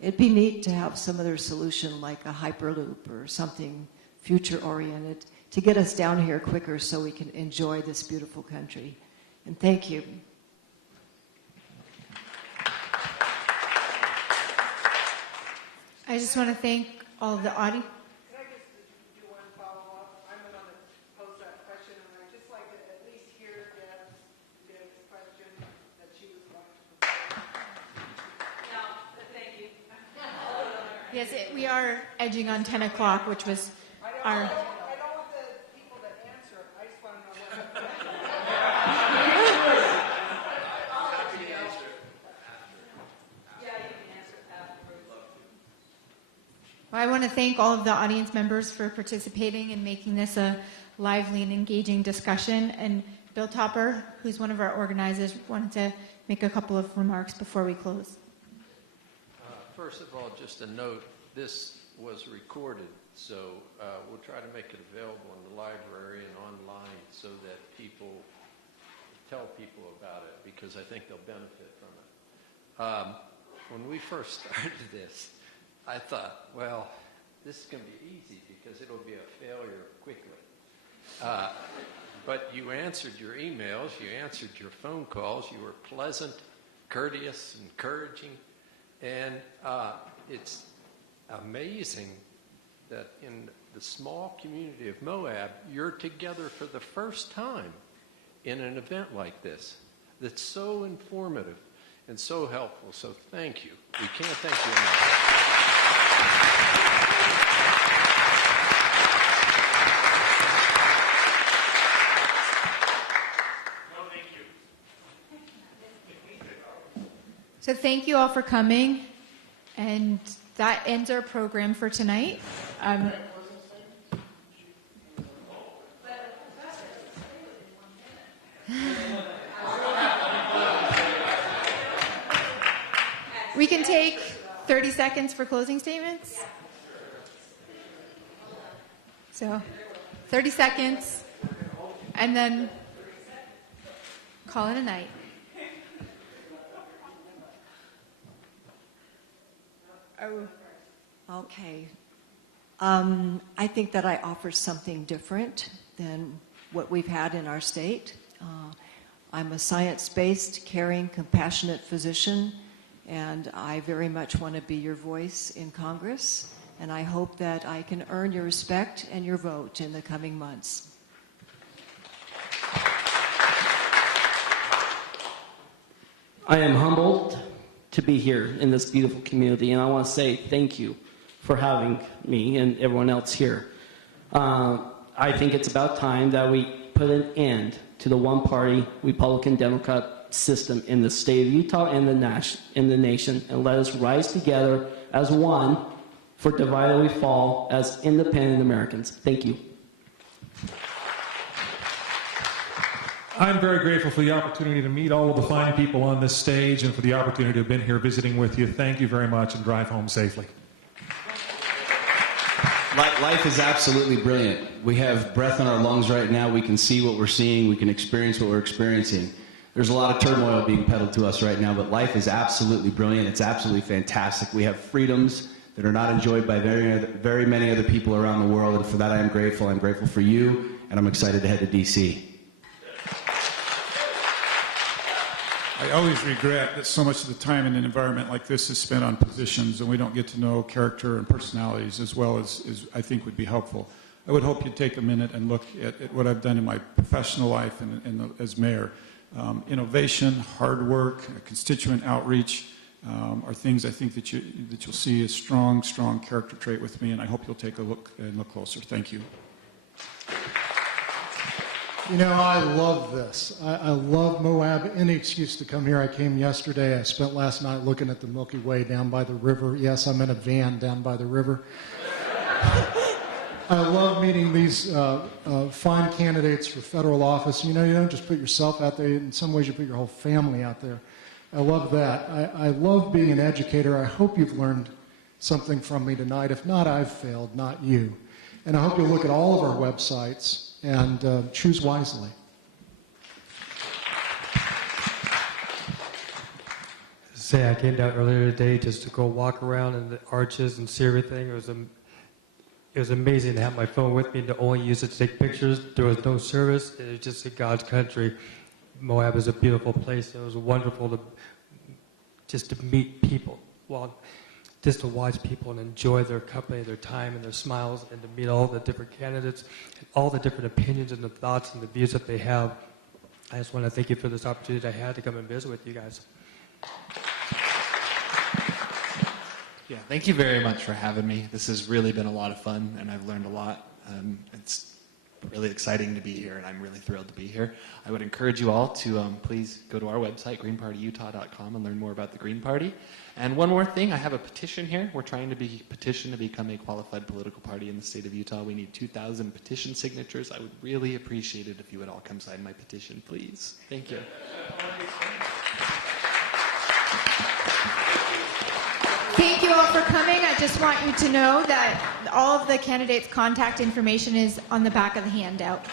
it'd be neat to have some other solution like a Hyperloop or something future-oriented to get us down here quicker so we can enjoy this beautiful country. And thank you. I just want to thank all of the audience. Can I just do one follow-up? I'm going to pose that question, and I'd just like to at least hear Deb's question that she was going to propose. No, thank you. Yes, we are edging on 10 o'clock, which was our... I don't want the people that answer it. I just want to know what... Well, I want to thank all of the audience members for participating and making this a lively and engaging discussion. And Bill Topper, who's one of our organizers, wanted to make a couple of remarks before we close. First of all, just a note, this was recorded, so we'll try to make it available in the library and online so that tell people about it, because I think they'll benefit from it. When we first started this, I thought, well, this is going to be easy because it'll be a failure quickly. But you answered your emails, you answered your phone calls, you were pleasant, courteous, encouraging, and it's amazing that in the small community of Moab, you're together for the first time in an event like this that's so informative and so helpful. So thank you. We can't thank you enough. So thank you all for coming, and that ends our program for tonight. We can take 30 seconds for closing statements. So 30 seconds, and then call it a night. Okay. I think that I offer something different than what we've had in our state. I'm a science-based, caring, compassionate physician, and I very much want to be your voice in Congress, and I hope that I can earn your respect and your vote in the coming months. I am humbled to be here in this beautiful community, and I want to say thank you for having me and everyone else here. I think it's about time that we put an end to the one-party Republican-Democrat system in the state of Utah and the nation, and let us rise together as one, for divided we fall as independent Americans. Thank you. I'm very grateful for the opportunity to meet all of the fine people on this stage and for the opportunity to have been here visiting with you. Thank you very much, and drive home safely. Life is absolutely brilliant. We have breath in our lungs right now. We can see what we're seeing. We can experience what we're experiencing. There's a lot of turmoil being peddled to us right now, but life is absolutely brilliant. It's absolutely fantastic. We have freedoms that are not enjoyed by very many other people around the world, and for that I am grateful. I'm grateful for you, and I'm excited to head to D.C. I always regret that so much of the time in an environment like this is spent on positions, and we don't get to know character and personalities as well as I think would be helpful. I would hope you'd take a minute and look at what I've done in my professional life and as mayor. Innovation, hard work, constituent outreach are things I think that you'll see a strong character trait with me, and I hope you'll take a look and look closer. Thank you. You know, I love this. I love Moab. Any excuse to come here. I came yesterday. I spent last night looking at the Milky Way down by the river. Yes, I'm in a van down by the river. I love meeting these fine candidates for federal office. You know, you don't just put yourself out there. In some ways, you put your whole family out there. I love that. I love being an educator. I hope you've learned something from me tonight. If not, I've failed, not you. And I hope you'll look at all of our websites and choose wisely. Say, I came down earlier today just to go walk around in the arches and see everything. It was amazing to have my phone with me and to only use it to take pictures. There was no service. It was just a God's country. Moab is a beautiful place. It was wonderful to meet people. Well, just to watch people and enjoy their company, their time, and their smiles, and to meet all the different candidates, and all the different opinions and the thoughts and the views that they have. I just want to thank you for this opportunity I had to come and visit with you guys. Yeah, thank you very much for having me. This has really been a lot of fun, and I've learned a lot. It's really exciting to be here, and I'm really thrilled to be here. I would encourage you all to please go to our website, greenpartyutah.com, and learn more about the Green Party. And one more thing, I have a petition here. We're trying to petition to become a qualified political party in the state of Utah. We need 2,000 petition signatures. I would really appreciate it if you would all come sign my petition, please. Thank you. Thank you all for coming. I just want you to know that all of the candidates' contact information is on the back of the handout.